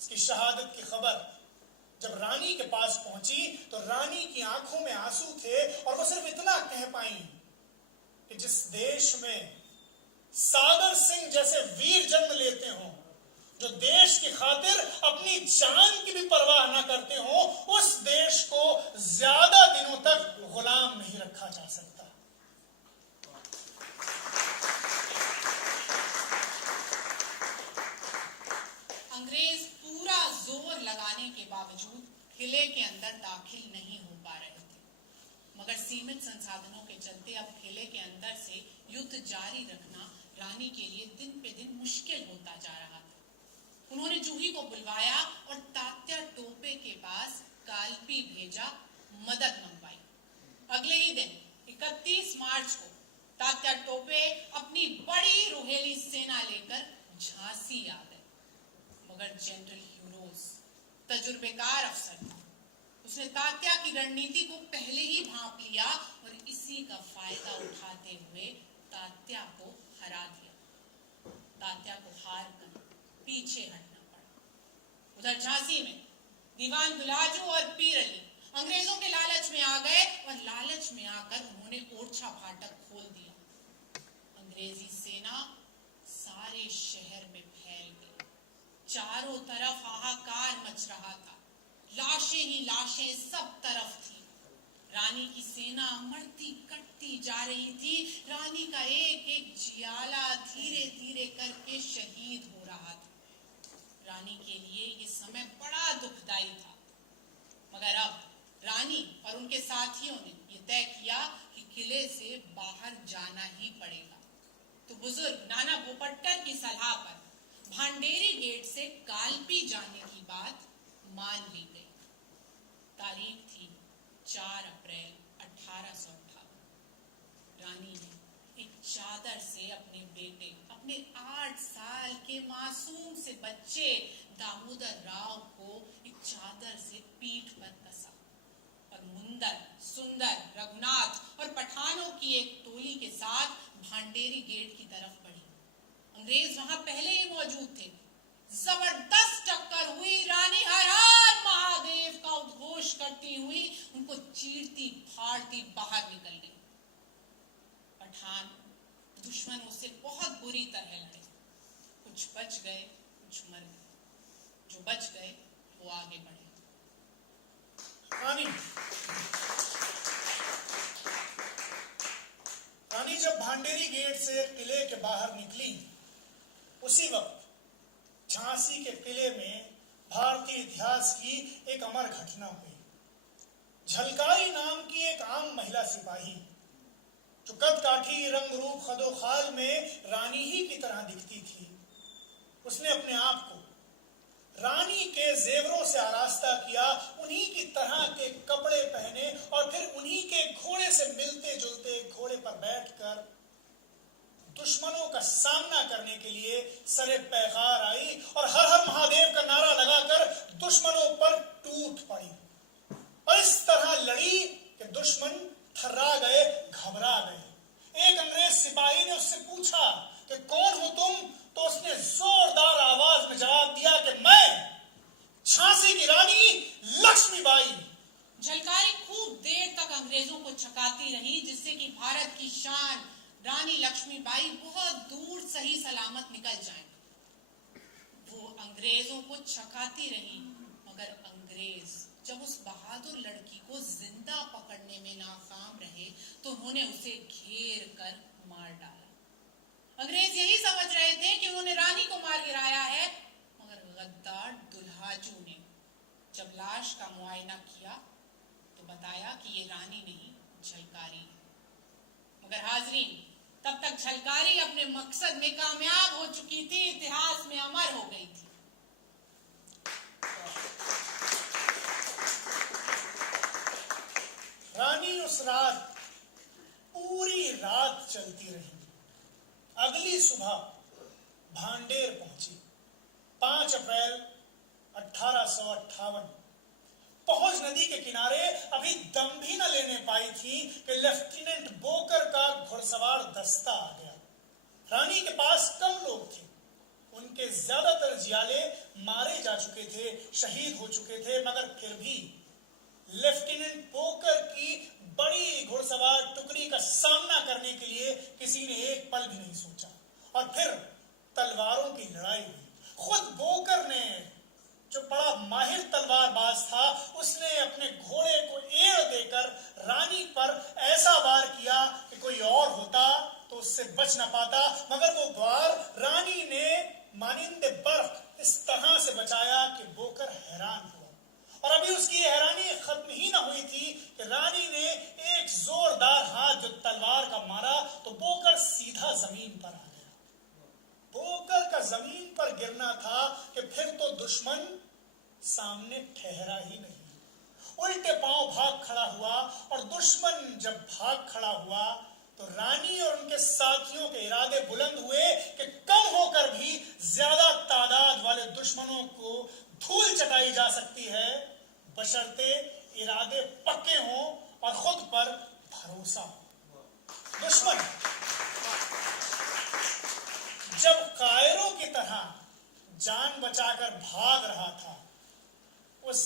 इसकी शहादत की खबर जब रानी के पास पहुंची तो रानी की आंखों में आंसू थे, और वो सिर्फ इतना कह पाई कि जिस देश में सागर सिंह जैसे वीर जन्म लेते हों, जो देश की खातिर अपनी जान की भी परवाह ना करते हों, उस देश को ज्यादा दिनों तक गुलाम नहीं रखा जा सकता। अंग्रेज पूरा जोर लगाने के बावजूद किले के अंदर दाखिल नहीं हो पा रहे थे, मगर सीमित संसाधनों के चलते अब किले के अंदर से युद्ध जारी रखना रानी के लिए दिन पे दिन मुश्किल होता जा रहा था। उन्होंने जूही को बुलवाया और तात्या टोपे के पास कालपी भेजा, मदद मंगवाई। अगले ही दिन 31 मार्च को तात्या टोपे अपनी बड़ी रुहेली सेना लेकर झांसी आ गए। मगर जनरल ह्यूरोज तजुर्बेकार अफसर था। उसने तात्या की रणनीति को पहले ही भांप लिया और इसी का फायदा उठाते हुए तात्या को हरा दिया। तात्या को हार कर पीछे हटना पड़ा। उधर झांसी में दीवान दुलाजू और पीर अली अंग्रेजों के लालच में आ गए, और लालच में आकर उन्होंने ओरछा फाटक खोल दिया। अंग्रेजी सेना सारे शहर में फैल गई। चारों तरफ हाहाकार मच रहा था, लाशें ही लाशें सब तरफ थी। रानी की सेना मरती कटती जा रही थी। रानी का एक एक जियाला धीरे धीरे करके शहीद हो रहा था। रानी के लिए ये समय बड़ा दुखदाई था, मगर अब रानी और उनके साथियों ने ये तय किया कि किले से बाहर जाना ही पड़ेगा। तो बुजुर्ग नाना बोपट्टर की सलाह पर भांडेरी गेट से कालपी जाने की बात मान ली गई। तारीख थी 4 अप्रैल 1858। रानी ने एक चादर से अपने बेटे, अपने 8 साल के मासूम से बच्चे दामोदर राव को एक चादर से पीठ पर कसा और मुंदर, सुंदर, रघुनाथ और पठानों की एक टोली के साथ भांडेरी गेट की तरफ बढ़ी। अंग्रेज वहां पहले ही मौजूद थे। जबरदस्त टक्कर हुई। रानी हर हर महादेव का उद्घोष करती हुई उनको चीरती फाड़ती बाहर निकल गई। पठान दुश्मनों से बहुत बुरी तरह लड़े। कुछ बच गए, कुछ मर गए। जो बच गए वो आगे बढ़े। रानी जब भांडेरी गेट से किले के बाहर निकली, उसी वक्त झांसी के किले में भारतीय इतिहास की एक अमर घटना हुई। झलकारी नाम की एक आम महिला सिपाही, जो कद काठी रंग रूप खदोखाल में रानी ही की तरह दिखती थी, उसने अपने आप को रानी के जेवरों से आरास्ता किया, उन्हीं की तरह के कपड़े पहने और फिर उन्हीं के घोड़े से मिलते जुलते घोड़े पर बैठकर दुश्मनों का सामना करने के लिए सरे पैगार आई और हर हर महादेव का नारा लगाकर दुश्मनों पर टूट पड़ी और इस तरह लड़ी कि दुश्मन थर्रा गए, घबरा गए। एक अंग्रेज सिपाही ने उससे पूछा कि कौन हो तुम? तो उसने जोरदार आवाज में जवाब दिया कि मैं झांसी की रानी लक्ष्मीबाई। झलकारी खूब देर तक अंग्रेजों को छकाती रही, जिससे कि भारत की शान रानी लक्ष्मीबाई बहुत दूर सही सलामत निकल जाए। वो अंग्रेजों को छकाती रही, मगर अंग्रेज जब उस बहादुर लड़की को जिंदा पकड़ने में नाकाम रहे तो उन्होंने उसे घेर कर मार डाला। अंग्रेज यही समझ रहे थे कि उन्होंने रानी को मार गिराया है, मगर गद्दार दुल्हाजू ने जब लाश का मुआयना किया तो बताया कि ये रानी नहीं, झलकारी है। मगर हाजरीन, तब तक झलकारी अपने मकसद में कामयाब हो चुकी थी, इतिहास में अमर हो गई थी। रानी उस रात पूरी रात चलती रही। अगली सुबह भांडेर पहुंची। 5 अप्रैल 1858। पहुंच नदी के किनारे अभी दम भी न लेने पाई थी कि लेफ्टिनेंट बोकर का घुड़सवार दस्ता आ गया। रानी के पास कम लोग थे, उनके ज्यादातर जियाले मारे जा चुके थे, शहीद हो चुके थे, मगर फिर भी लेफ्टिनेंट बोकर की बड़ी घुड़सवार टुकड़ी का सामना करने के लिए किसी ने एक पल भी नहीं सोचा। और फिर तलवारों की लड़ाई हुई। खुद बोकर ने, जो बड़ा माहिर तलवारबाज था, उसने अपने घोड़े को एड़ देकर रानी पर ऐसा वार किया कि कोई और होता तो उससे बच न पाता, मगर वो वार रानी ने मानिंदे बर्फ इस तरह से बचाया कि बोकर हैरान हुआ। और अभी उसकी हैरानी खत्म ही ना हुई थी कि रानी ने एक जोरदार हाथ जो तलवार का मारा तो बोकर सीधा जमीन पर आ गया। बोकर का जमीन पर गिरना था कि फिर तो दुश्मन सामने ठहरा ही नहीं। उल्टे पांव भाग खड़ा हुआ और दुश्मन जब भाग खड़ा हुआ तो रानी और उनके साथियों के इरादे बुलंद हुए कि कम होकर भी ज्यादा तादाद वाले दुश्मनों को धूल चटाई जा सकती है, बशर्ते इरादे पक्के हों और खुद पर भरोसा हो। दुश्मन जब कायरों की तरह जान बचाकर भाग रहा था, उस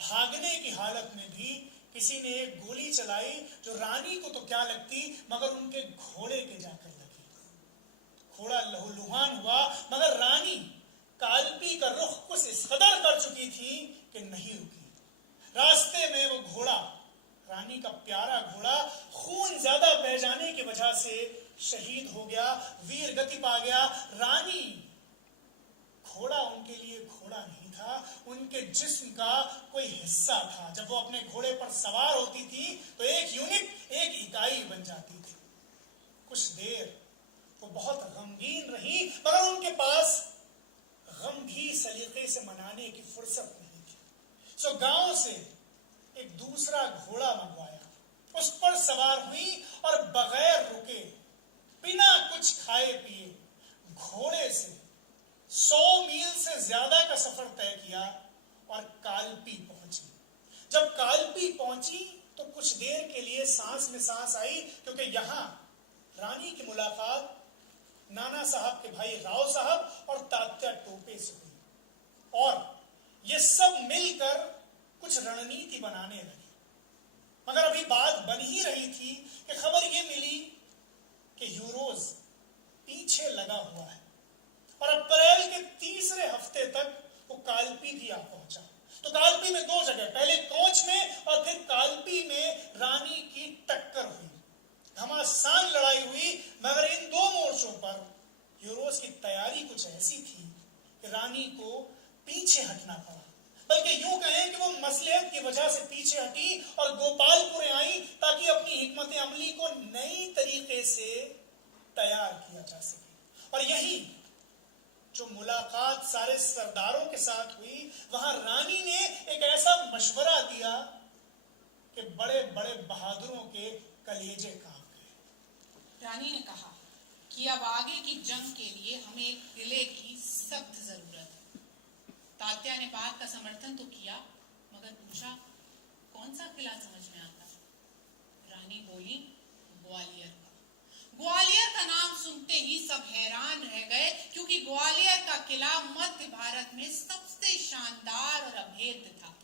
भागने की हालत में भी किसी ने एक गोली चलाई जो रानी को तो क्या लगती, मगर उनके घोड़े के जाकर लगी। घोड़ा लहूलुहान हुआ, मगर रानी कालपी का रुख कुछ इस कदर कर चुकी थी कि नहीं रुकी। रास्ते में वो घोड़ा, रानी का प्यारा घोड़ा, खून ज्यादा बह जाने की वजह से शहीद हो गया, वीर गति पा गया। रानी, घोड़ा उनके लिए घोड़ा नहीं था, उनके जिस्म का कोई हिस्सा था। जब वो अपने घोड़े पर सवार होती थी तो एक यूनिट, एक इकाई बन जाती थी। कुछ देर वो बहुत गमगीन रही, मगर उनके पास गम भी सलीके से मनाने की फुर्सत नहीं थी। सो गांव से एक दूसरा घोड़ा मंगवाया, उस पर सवार हुई और बगैर रुके, बिना कुछ खाए पिए, घोड़े से 100 मील से ज्यादा का सफर तय किया और कालपी पहुंची। जब कालपी पहुंची तो कुछ देर के लिए सांस में सांस आई, क्योंकि यहां रानी की मुलाकात नाना साहब के भाई राव साहब और तात्या टोपे से हुई और ये सब मिलकर कुछ रणनीति बनाने लगे। मगर अभी बात बन ही रही थी कि खबर ये मिली कि यूरोज पीछे लगा हुआ है और अप्रैल के तीसरे हफ्ते तक वो कालपी भी आ पहुंचा। तो कालपी में 2 जगह, पहले कोच में और फिर कालपी में रानी की टक्कर हुई, घमासान लड़ाई हुई। मगर इन 2 मोर्चों पर यूरोज की तैयारी कुछ ऐसी थी कि रानी को पीछे हटना पड़ा, बल्कि यूं कहें कि वो मसलहत की वजह से पीछे हटी और तैयार किया जा सके। और यही जो मुलाकात सारे सरदारों के साथ हुई, वहां रानी ने एक ऐसा मशवरा दिया कि बड़े बड़े बहादुरों के कलेजे कांप गए। रानी ने कहा कि अब आगे की जंग के लिए हमें एक किले की सख्त जरूरत है। तात्या ने बात का समर्थन तो किया, मगर पूछा कौन सा किला समझ में आता है? रानी बोली ग्वालियर का। ग्वालियर का नाम सुनते ही सब हैरान रह गए, क्योंकि ग्वालियर का किला मध्य भारत में सबसे शानदार और अभेद्य था।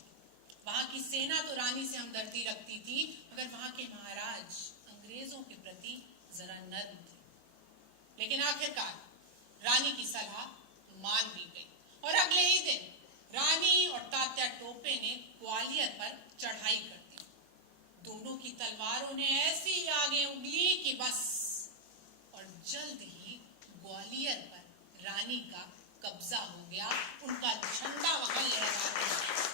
वहां की सेना तो रानी से हमदर्दी रखती थी, मगर वहां के महाराज अंग्रेजों के प्रति जरा नर्म थे। लेकिन आखिरकार रानी की सलाह मान ली गई और अगले ही दिन रानी और तात्या टोपे ने ग्वालियर पर चढ़ाई कर दी। दोनों की तलवारों ने ऐसी आगे उगली कि बस, और जल्द ही ग्वालियर पर रानी का कब्जा हो गया। उनका झंडा वहां लहराने लगा।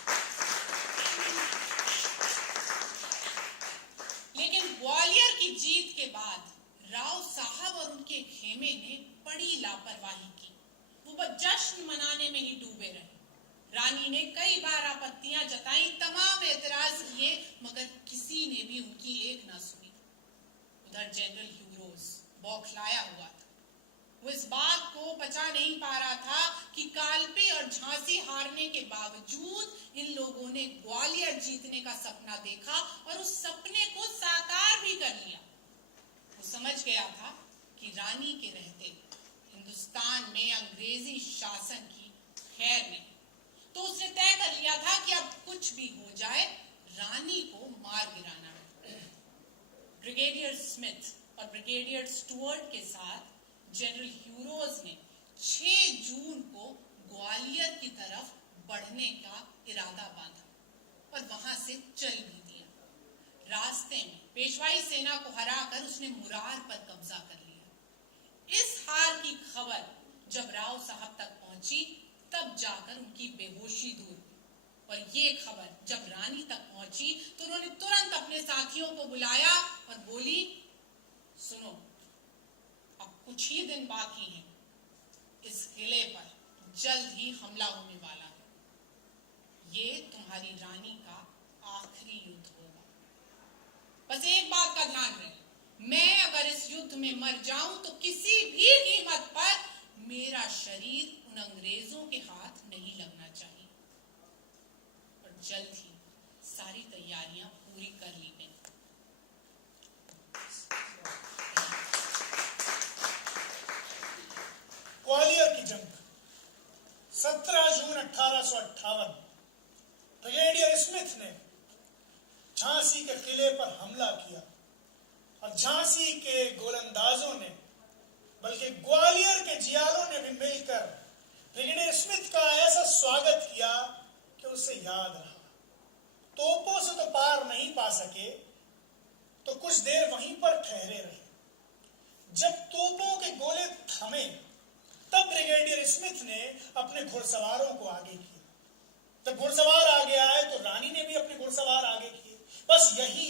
लेकिन ग्वालियर की जीत के बाद राव साहब और उनके खेमे ने बड़ी लापरवाही की। वो बस जश्न मनाने में ही डूबे रहे। रानी ने कई बार आपत्तियां जताई, तमाम एतराज किए, मगर किसी ने भी उनकी एक ना सुनी। उधर जनरल ह्यूरोज बौखलाया हुआ था। वो इस बात को पचा नहीं पा रहा था कि कालपे और झांसी हारने के बावजूद इन लोगों ने ग्वालियर जीतने का सपना देखा और उस सपने को साकार भी कर लिया। वो समझ गया था कि रानी के रहते हिंदुस्तान में अंग्रेजी शासन की खैर नहीं, तो उसने तय कर लिया था कि अब कुछ भी हो जाए रानी को मार गिराना है। ब्रिगेडियर स्मिथ और ब्रिगेडियर स्टुअर्ट के साथ जनरल ह्यूरोज ने 6 जून को ग्वालियर की तरफ बढ़ने का इरादा बांधा और वहां से चल भी दिया। रास्ते में पेशवाई सेना को हराकर उसने मुरार पर कब्जा कर लिया। इस हार की खबर जब राव साहब तक पहुंची, तब जाकर उनकी बेहोशी दूर हुई। और ये खबर जब रानी तक पहुंची तो उन्होंने तुरंत अपने साथियों को बुलाया और बोली, सुनो, अब कुछ ही दिन बाकी हैं। इस किले पर जल्द ही हमला होने वाला है। ये तुम्हारी रानी का आखिरी युद्ध होगा। बस एक बात का ध्यान रहे, मैं अगर इस युद्ध में मर जाऊं तो किसी भी कीमत पर मेरा शरीर उन अंग्रेजों के हाथ नहीं लगना चाहिए। और जल्द ही सारी तैयारियां पूरी कर ली गई। ग्वालियर की जंग 17 जून 1858 ब्रिगेडियर स्मिथ ने झांसी के किले पर हमला किया और झांसी के गोलंदाजों ने, बल्कि ग्वालियर के जियालों ने भी मिलकर ब्रिगेडियर स्मिथ का ऐसा स्वागत किया कि उसे याद रहा। तोपों से तो पार नहीं पा सके तो कुछ देर वहीं पर ठहरे रहे। जब तोपों के गोले थमे तब ब्रिगेडियर स्मिथ ने अपने घुड़सवारों को आगे किया। जब घुड़सवार आगे आए तो रानी ने भी अपने घुड़सवार आगे किए। बस यही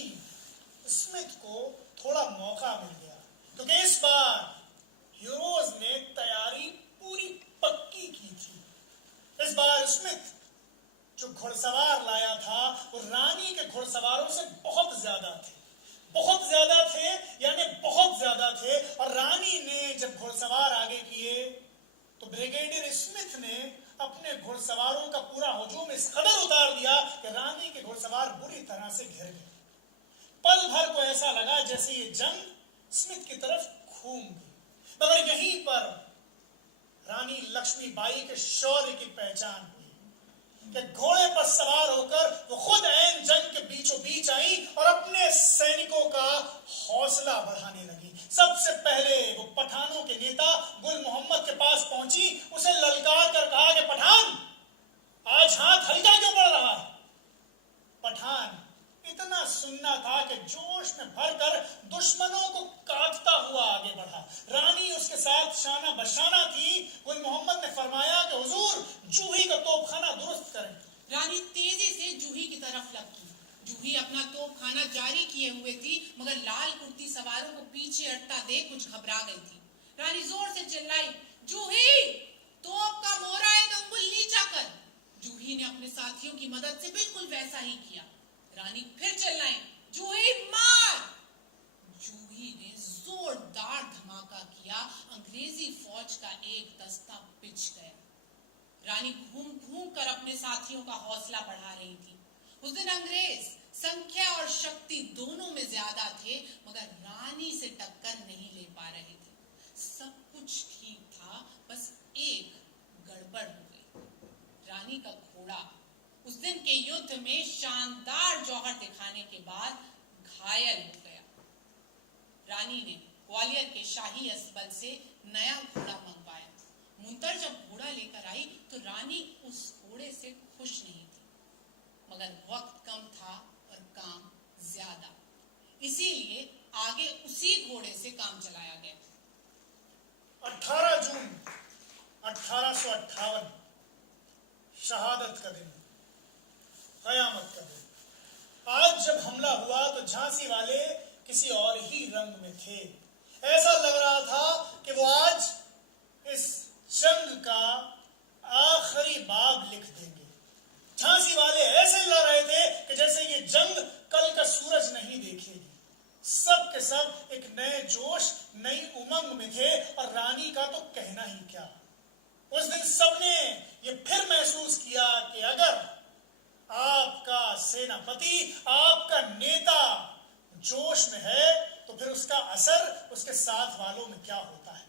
स्मिथ को थोड़ा मौका मिल गया, क्योंकि इस बार ह्यूरोज ने तैयारी पूरी पक्की की थी। इस बार स्मिथ जो घुड़सवार लाया था वो रानी के घुड़सवारों से बहुत ज्यादा थे, यानी बहुत ज्यादा थे। और रानी ने जब घुड़सवार आगे किए तो ब्रिगेडियर स्मिथ ने अपने घुड़सवारों का पूरा हुजूम इस कदर उतार दिया कि रानी के घुड़सवार बुरी तरह से घिर गए। पल भर को ऐसा लगा जैसे ये जंग स्मिथ की तरफ घूम गई। मगर यहीं पर रानी लक्ष्मीबाई के शौर्य की पहचान हुई कि घोड़े पर सवार होकर वो खुद ऐन जंग के बीचों बीच आई और अपने सैनिकों का हौसला बढ़ाने लगी। सबसे पहले वो पठानों के नेता गुल मोहम्मद के पास पहुंची, उसे ललकार कर कहा कि पठान, आज हाथ हल्का क्यों पड़ रहा है? पठान इतना सुनना था कि जोश में भरकर दुश्मनों को काटता हुआ आगे बढ़ा। रानी उसके साथ शाना बशाना थी। गुल मोहम्मद ने फरमाया कि हुजूर, जूही का तोपखाना दुरुस्त करें। रानी तेजी से जूही की तरफ लपकी। जूही अपना तोपखाना जारी किए हुए थी, मगर लाल कुर्ती सवारों को पीछे हटता देख कुछ घबरा गई थी। रानी जोर से चिल्लाई, जूही, तोप का मोरा एक अंगुल नीचा कर। जूही ने अपने साथियों की मदद से बिल्कुल वैसा ही किया। रानी फिर चिल्लाई, जूही मार। जूही ने जोरदार धमाका किया। अंग्रेजी फौज का एक दस्ता पिच गया। रानी घूम घूम कर अपने साथियों का हौसला बढ़ा रही थी। उस दिन अंग्रेज संख्या और शक्ति दोनों में ज्यादा थे, मगर रानी से टक्कर नहीं ले पा रहे थे। सब कुछ ठीक था, बस एक गड़बड़ हो गई। रानी का घोड़ा उस दिन के युद्ध में शानदार जौहर दिखाने के बाद घायल हो गया। रानी ने ग्वालियर के शाही अस्पताल से नया घोड़ा मंगवाया। मुंतर जब घोड़ा लेकर आई तो रानी उस घोड़े से खुश नहीं थी, मगर वक्त कम था और काम ज्यादा, इसीलिए आगे उसी घोड़े से काम चलाया गया। 18 जून 1858 शहादत का दिन, कयामत का दिन। आज जब हमला हुआ तो झांसी वाले किसी और ही रंग में थे। ऐसा लग रहा था कि वो आज इस जंग का आखिरी बाब लिख देंगे। झांसी वाले ऐसे लड़ रहे थे कि जैसे ये जंग कल का सूरज नहीं देखेगी। सब के सब एक नए जोश, नई उमंग में थे, और रानी का तो कहना ही क्या। उस दिन सबने ये फिर महसूस किया कि अगर आपका सेनापति, आपका नेता जोश में है तो फिर उसका असर उसके साथ वालों में क्या होता है।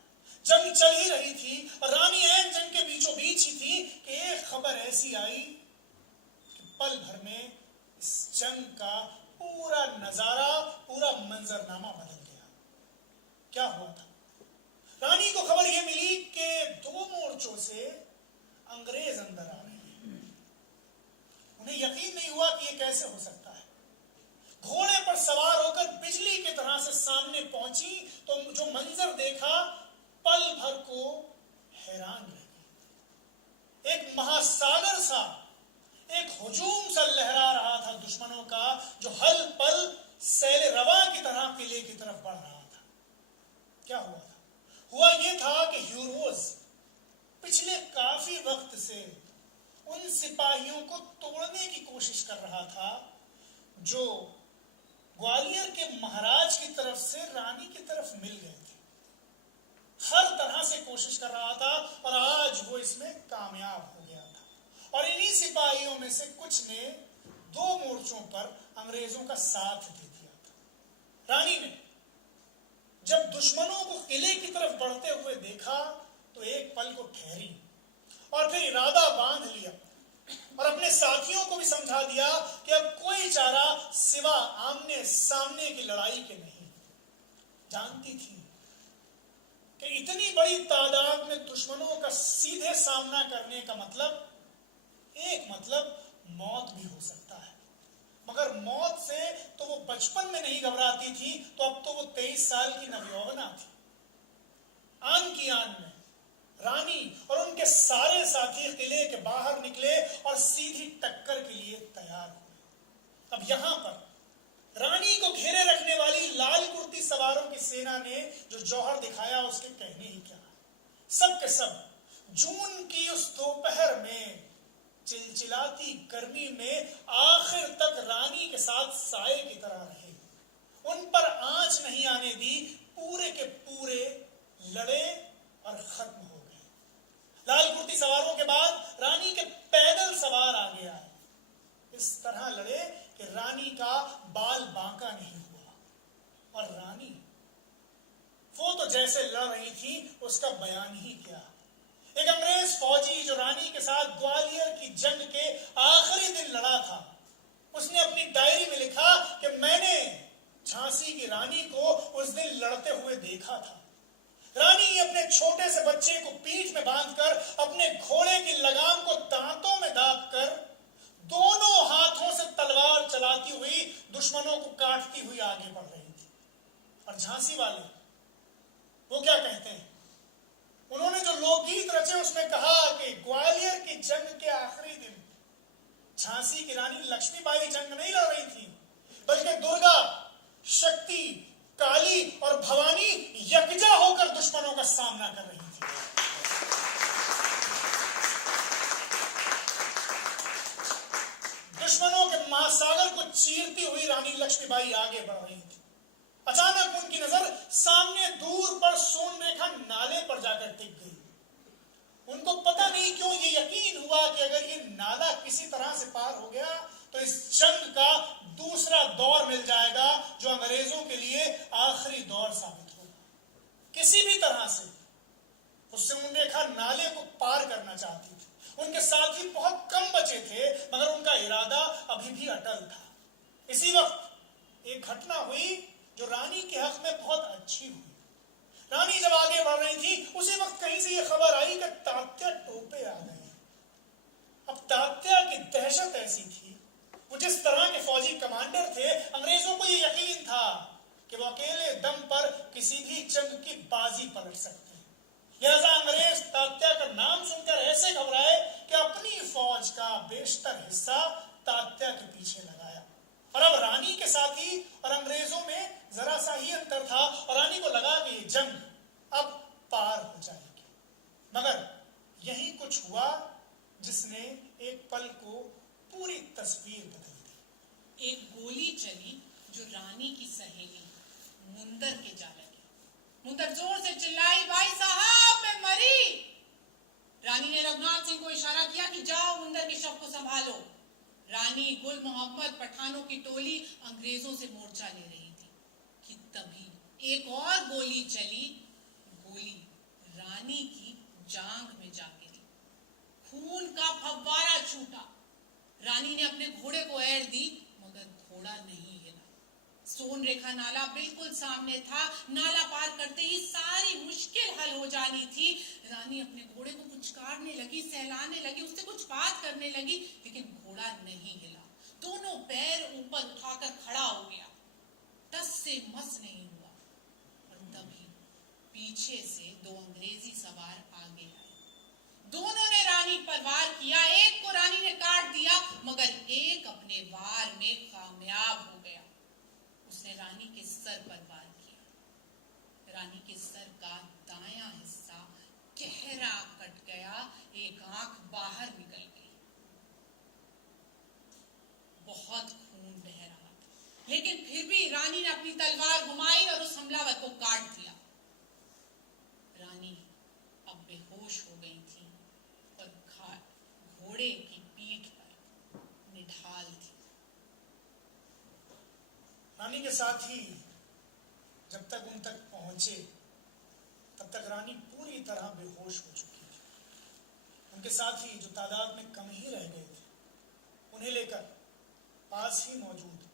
जंग चल ही रही थी और रानी ऐन जंग के बीचों बीच ही थी कि एक खबर ऐसी आई कि पल भर में इस जंग का पूरा नजारा, पूरा मंजरनामा बदल गया। क्या हुआ था? रानी को खबर यह मिली कि 2 मोर्चों से अंग्रेज अंदर आ रहे हैं। उन्हें यकीन नहीं हुआ कि यह कैसे हो सकता है। घोड़े पर सवार होकर बिजली की तरह से सामने पहुंची तो जो मंजर देखा, पल भर को हैरान रह गई। एक महासागर सा, एक हुजूम सा लहरा रहा था दुश्मनों का, जो हल पल सैल रवा की तरह किले की तरफ बढ़ रहा था। क्या हुआ था? हुआ यह था कि ह्यूरोज पिछले काफी वक्त से उन सिपाहियों को तोड़ने की कोशिश कर रहा था जो ग्वालियर के महाराज की तरफ से रानी की तरफ मिल गए थे। हर तरह से कोशिश कर रहा था और आज वो इसमें कामयाब हो गया था। और इन्हीं सिपाहियों में से कुछ ने 2 मोर्चों पर अंग्रेजों का साथ दे दिया था। रानी ने जब दुश्मनों को किले की तरफ बढ़ते हुए देखा तो एक पल को ठहरी और फिर इरादा बांध लिया और अपने साथियों को भी समझा दिया कि अब कोई चारा सिवा आमने सामने की लड़ाई के नहीं। जानती थी कि इतनी बड़ी तादाद में दुश्मनों का सीधे सामना करने का मतलब मौत भी हो सकता है। मगर मौत से तो वो बचपन में नहीं घबराती थी, तो अब तो वो 23 साल की नवयौवना थी। आन की आन में रानी और उनके सारे साथी किले के बाहर निकले और सीधी टक्कर के लिए तैयार हुए। अब यहां पर रानी को घेरे रखने वाली लाल कुर्ती सवारों की सेना ने जो जौहर दिखाया उसके कहने ही क्या। सब के सब जून की उस दोपहर में चिलचिलाती गर्मी में आखिर तक रानी के साथ साए की तरह रहे। उन पर आंच नहीं आने दी, पूरे के पूरे लड़े और खत्म हो गए। लाल कुर्ती सवारों के बाद रानी के पैदल सवार आगे आए। इस तरह लड़े कि रानी का बाल बांका नहीं हुआ। और रानी वो तो जैसे लड़ रही थी उसका बयान ही क्या। एक अंग्रेज फौजी जो रानी के साथ ग्वालियर की जंग के आखिरी दिन लड़ा था, उसने अपनी डायरी में लिखा कि मैंने झांसी की रानी को उस दिन लड़ते हुए देखा था। रानी अपने छोटे से बच्चे को पीठ में बांधकर, अपने घोड़े की लगाम को दांतों में दाबकर, दोनों हाथों से तलवार चलाती हुई दुश्मनों को काटती हुई आगे बढ़ रही थी। और झांसी वाले वो क्या कहते हैं, उन्होंने जो लोकगीत रचे उसमें कहा कि ग्वालियर की जंग के आखिरी दिन झांसी की रानी लक्ष्मीबाई जंग नहीं लड़ रही थी, बल्कि दुर्गा, शक्ति, काली और भवानी यकजा होकर दुश्मनों का सामना कर रही थी। दुश्मनों के महासागर को चीरती हुई रानी लक्ष्मीबाई आगे बढ़ रही थी। अचानक उनकी नजर सामने दूर पर सोन रेखा नाले पर जाकर टिक गई। उनको पता नहीं क्यों ये यकीन हुआ कि अगर ये नाला किसी तरह से पार हो गया तो इस जंग का दूसरा दौर मिल जाएगा, जो अंग्रेजों के लिए आखिरी दौर साबित होगा। किसी भी तरह से वो सोन रेखा नाले को पार करना चाहती थी। उनके साथी बहुत कम बचे थे, मगर उनका इरादा अभी भी अटल था। इसी वक्त एक घटना हुई जो रानी के हक में बहुत अच्छी हुई। रानी जब आगे बढ़ रही थी, उसी वक्त कहीं से यह खबर आई कि तात्या टोपे आ गए। अब तात्या की दहशत ऐसी थी, वो जिस तरह के फौजी कमांडर थे, अंग्रेजों को यह यकीन था कि वो अकेले दम पर किसी भी जंग की बाजी पलट सकते हैं। लिहाजा अंग्रेज तात्या का नाम सुनकर ऐसे घबराए कि अपनी फौज का बेशतर हिस्सा तात्या के पीछे लगाया। और अब रानी के साथी और अंग्रेजों में जरा सा ही अंतर था, और रानी को लगा कि ये जंग अब पार हो जाएगी। मगर यही कुछ हुआ जिसने एक पल को पूरी तस्वीर बदल दी। एक गोली चली जो रानी की सहेली मुंदर के जा लगी। मुंदर जोर से चिल्लाई, भाई साहब मैं मरी। रानी ने रघुनाथ सिंह को इशारा किया कि जाओ मुंदर के शव को संभालो। रानी गुल मोहम्मद पठानों की टोली अंग्रेजों से मोर्चा ले रही थी कि तभी एक और गोली चली। गोली रानी की जांघ में जा गिरी। खून का फव्वारा छूटा। रानी ने अपने घोड़े को ऐड़ दी, मगर घोड़ा नहीं हिला। सोन रेखा नाला बिल्कुल सामने था। नाला पार करते ही सारी मुश्किल हल हो जानी थी। रानी अपने घोड़े को पुचकारने लगी, सहलाने लगी, उससे कुछ बात करने लगी, लेकिन घोड़ा नहीं हिला। दोनों पैर ऊपर उठाकर खड़ा हो गया, टस से मस नहीं हुआ। और तभी पीछे से दो अंग्रेजी सवार आगे आए। दोनों ने रानी पर वार किया। एक को रानी ने काट दिया, मगर एक अपने वार में कामयाब हो गया। उसने रानी के सर पर वार किया। रानी के सर का दायां हिस्सा गहरा कट गया। एक आंख बाहर निकल गई। बहुत खून बह रहा था, लेकिन फिर भी रानी ने अपनी तलवार घुमाई और उस हमलावर को काट दिया। रानी अब बेहोश हो गई थी और घोड़े की पीठ पर निढाल थी। रानी के साथी जब तक उन तक पहुंचे, तब तक रानी पूरी तरह बेहोश हो चुकी थी। उनके साथी जो तादाद में कम ही रह गए थे, उन्हें लेकर पास ही मौजूद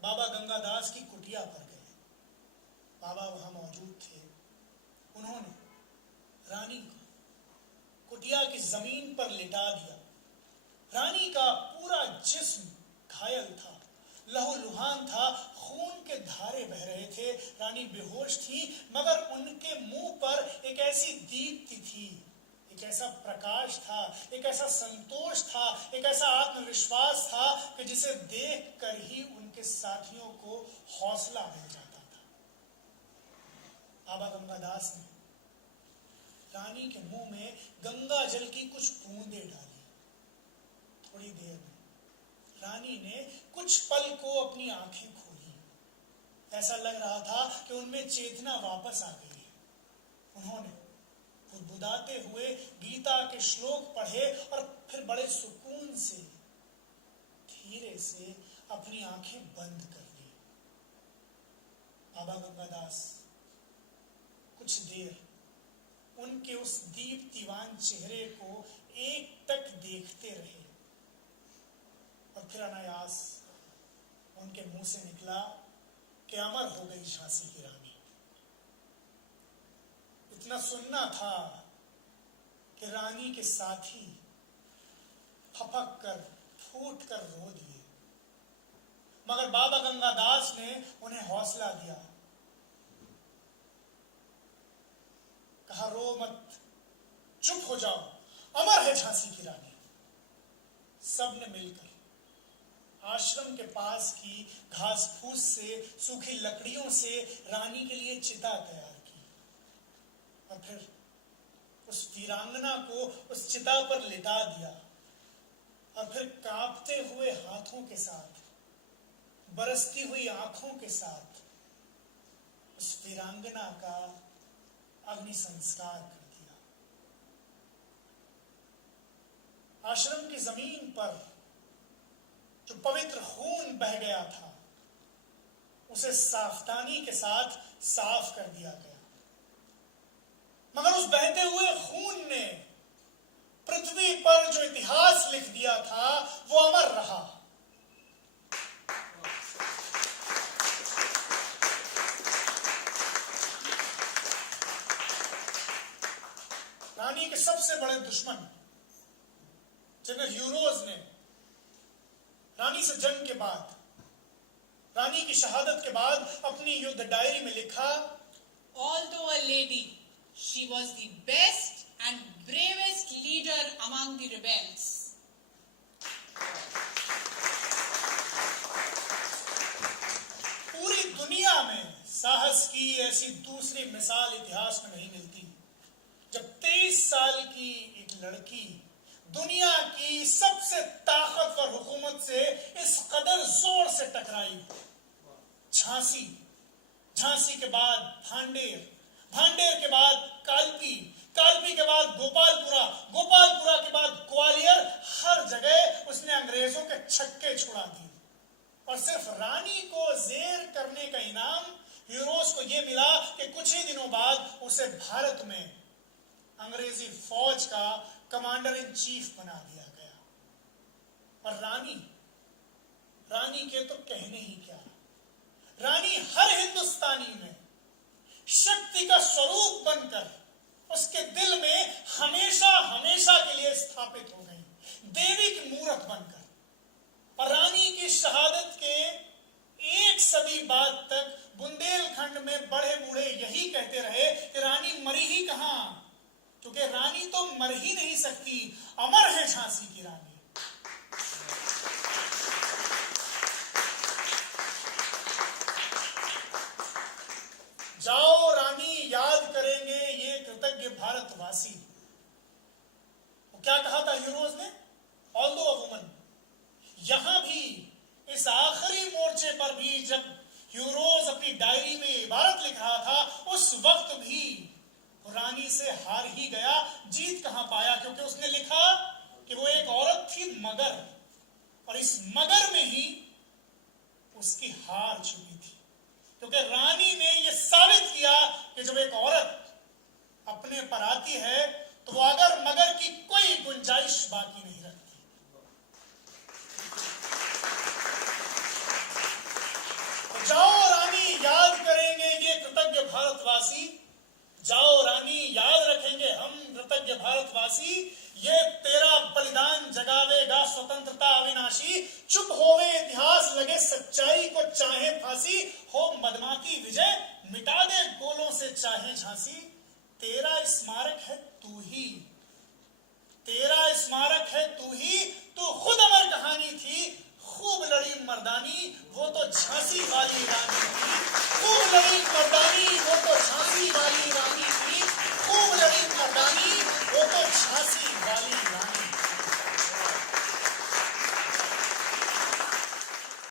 बाबा गंगादास की कुटिया पर गए। बाबा वहां मौजूद थे। उन्होंने रानी को कुटिया की जमीन पर लिटा दिया। रानी का पूरा जिस्म घायल था, लहूलुहान था, खून के धारे बह रहे थे। रानी बेहोश थी, मगर उनके मुंह पर एक ऐसी दीप्ति थी, एक ऐसा प्रकाश था, एक ऐसा संतोष था, एक ऐसा आत्मविश्वास था कि जिसे देखकर ही उनके साथियों को हौसला मिल जाता था। बाबा गंगादास ने रानी के मुंह में गंगा जल की कुछ बूंदें डाली। थोड़ी देर में रानी ने कुछ पल को अपनी आंखें खोली। ऐसा लग रहा था कि उनमें चेतना वापस आ गई है। उन्होंने बुदबुदाते हुए गीता के श्लोक पढ़े और फिर बड़े सुकून से धीरे से अपनी आंखें बंद कर ली। बाबा गंगादास कुछ देर उनके उस दीप्तिवान चेहरे को एकटक देखते रहे और फिर अनायास उनके मुंह से निकला कि अमर हो गई झांसी की रानी। इतना सुनना था कि रानी के साथी फपक कर फूट कर रो दिए, मगर बाबा गंगादास ने उन्हें हौसला दिया। कहा, रो मत, चुप हो जाओ, अमर है झांसी की रानी। सबने मिलकर आश्रम के पास की घास फूस से, सूखी लकड़ियों से रानी के लिए चिता तैयार की और फिर उस वीरांगना को उस चिता पर लिटा दिया और फिर कांपते हुए हाथों के साथ, बरसती हुई आंखों के साथ उस वीरांगना का अग्नि संस्कार कर दिया। आश्रम की जमीन पर जो पवित्र खून बह गया था उसे सावधानी के साथ साफ कर दिया गया, मगर उस बहते हुए खून ने पृथ्वी पर जो इतिहास लिख दिया था वो अमर रहा। रानी के सबसे बड़े दुश्मन जनरल यूरोज ने रानी से जंग के बाद, रानी की शहादत के बाद अपनी युद्ध डायरी में लिखा, Although a lady, she was the best and bravest leader among the rebels. पूरी दुनिया में साहस की ऐसी दूसरी मिसाल इतिहास में नहीं मिलती जब 23 साल की एक लड़की दुनिया की सबसे ताकतवर हुकूमत से इस कदर जोर से टकराई। झांसी के बाद भांडेर के बाद कालपी के बाद गोपालपुरा के बाद ग्वालियर, हर जगह उसने अंग्रेजों के छक्के छुड़ा दिए और सिर्फ रानी को जेर करने का इनाम यूरोज को यह मिला कि कुछ ही दिनों बाद उसे भारत में अंग्रेजी फौज का कमांडर इन चीफ बना दिया गया। और रानी के तो कहने ही क्या, रानी हर हिंदुस्तानी में शक्ति का स्वरूप बनकर उसके दिल में हमेशा के लिए स्थापित हो गई, देवी की मूरत बनकर। और रानी की शहादत के 1 सदी बाद तक बुंदेलखंड में बड़े बूढ़े यही कहते रहे कि रानी मरी ही कहां, क्योंकि रानी तो मर ही नहीं सकती, अमर है झांसी की रानी। जाओ रानी याद करेंगे ये कृतज्ञ भारतवासी। वो क्या कहा था यूरोज ने, ऑल्दो अ वुमन। यहां भी इस आखिरी मोर्चे पर भी जब यूरोज अपनी डायरी में इबारत लिख रहा था, उस वक्त भी रानी से हार ही गया, जीत कहां पाया, क्योंकि उसने लिखा कि वो एक औरत थी मगर, और इस मगर में ही उसकी हार छुपी थी। क्योंकि रानी ने यह साबित किया कि जब एक औरत अपने पर आती है तो वो अगर मगर की कोई गुंजाइश बाकी नहीं रखती। तो जाओ रानी याद करेंगे ये कृतज्ञ भारतवासी, जाओ रानी याद रखेंगे हम कृतज्ञ भारतवासी, ये तेरा बलिदान जगावेगा स्वतंत्रता अविनाशी। चुप होवे इतिहास, लगे सच्चाई को चाहे फांसी, हो मदमाती विजय मिटा दे गोलों से चाहे झांसी। तेरा स्मारक है तू ही, तेरा स्मारक है तू ही, तू खुद अमर कहानी थी, खूब लड़ी मर्दानी वो तो झांसी वाली रानी थी, खूब लड़ी मर्दानी वो तो झांसी वाली रानी थी, खूब लड़ी मर्दानी वो तो झांसी वाली रानी।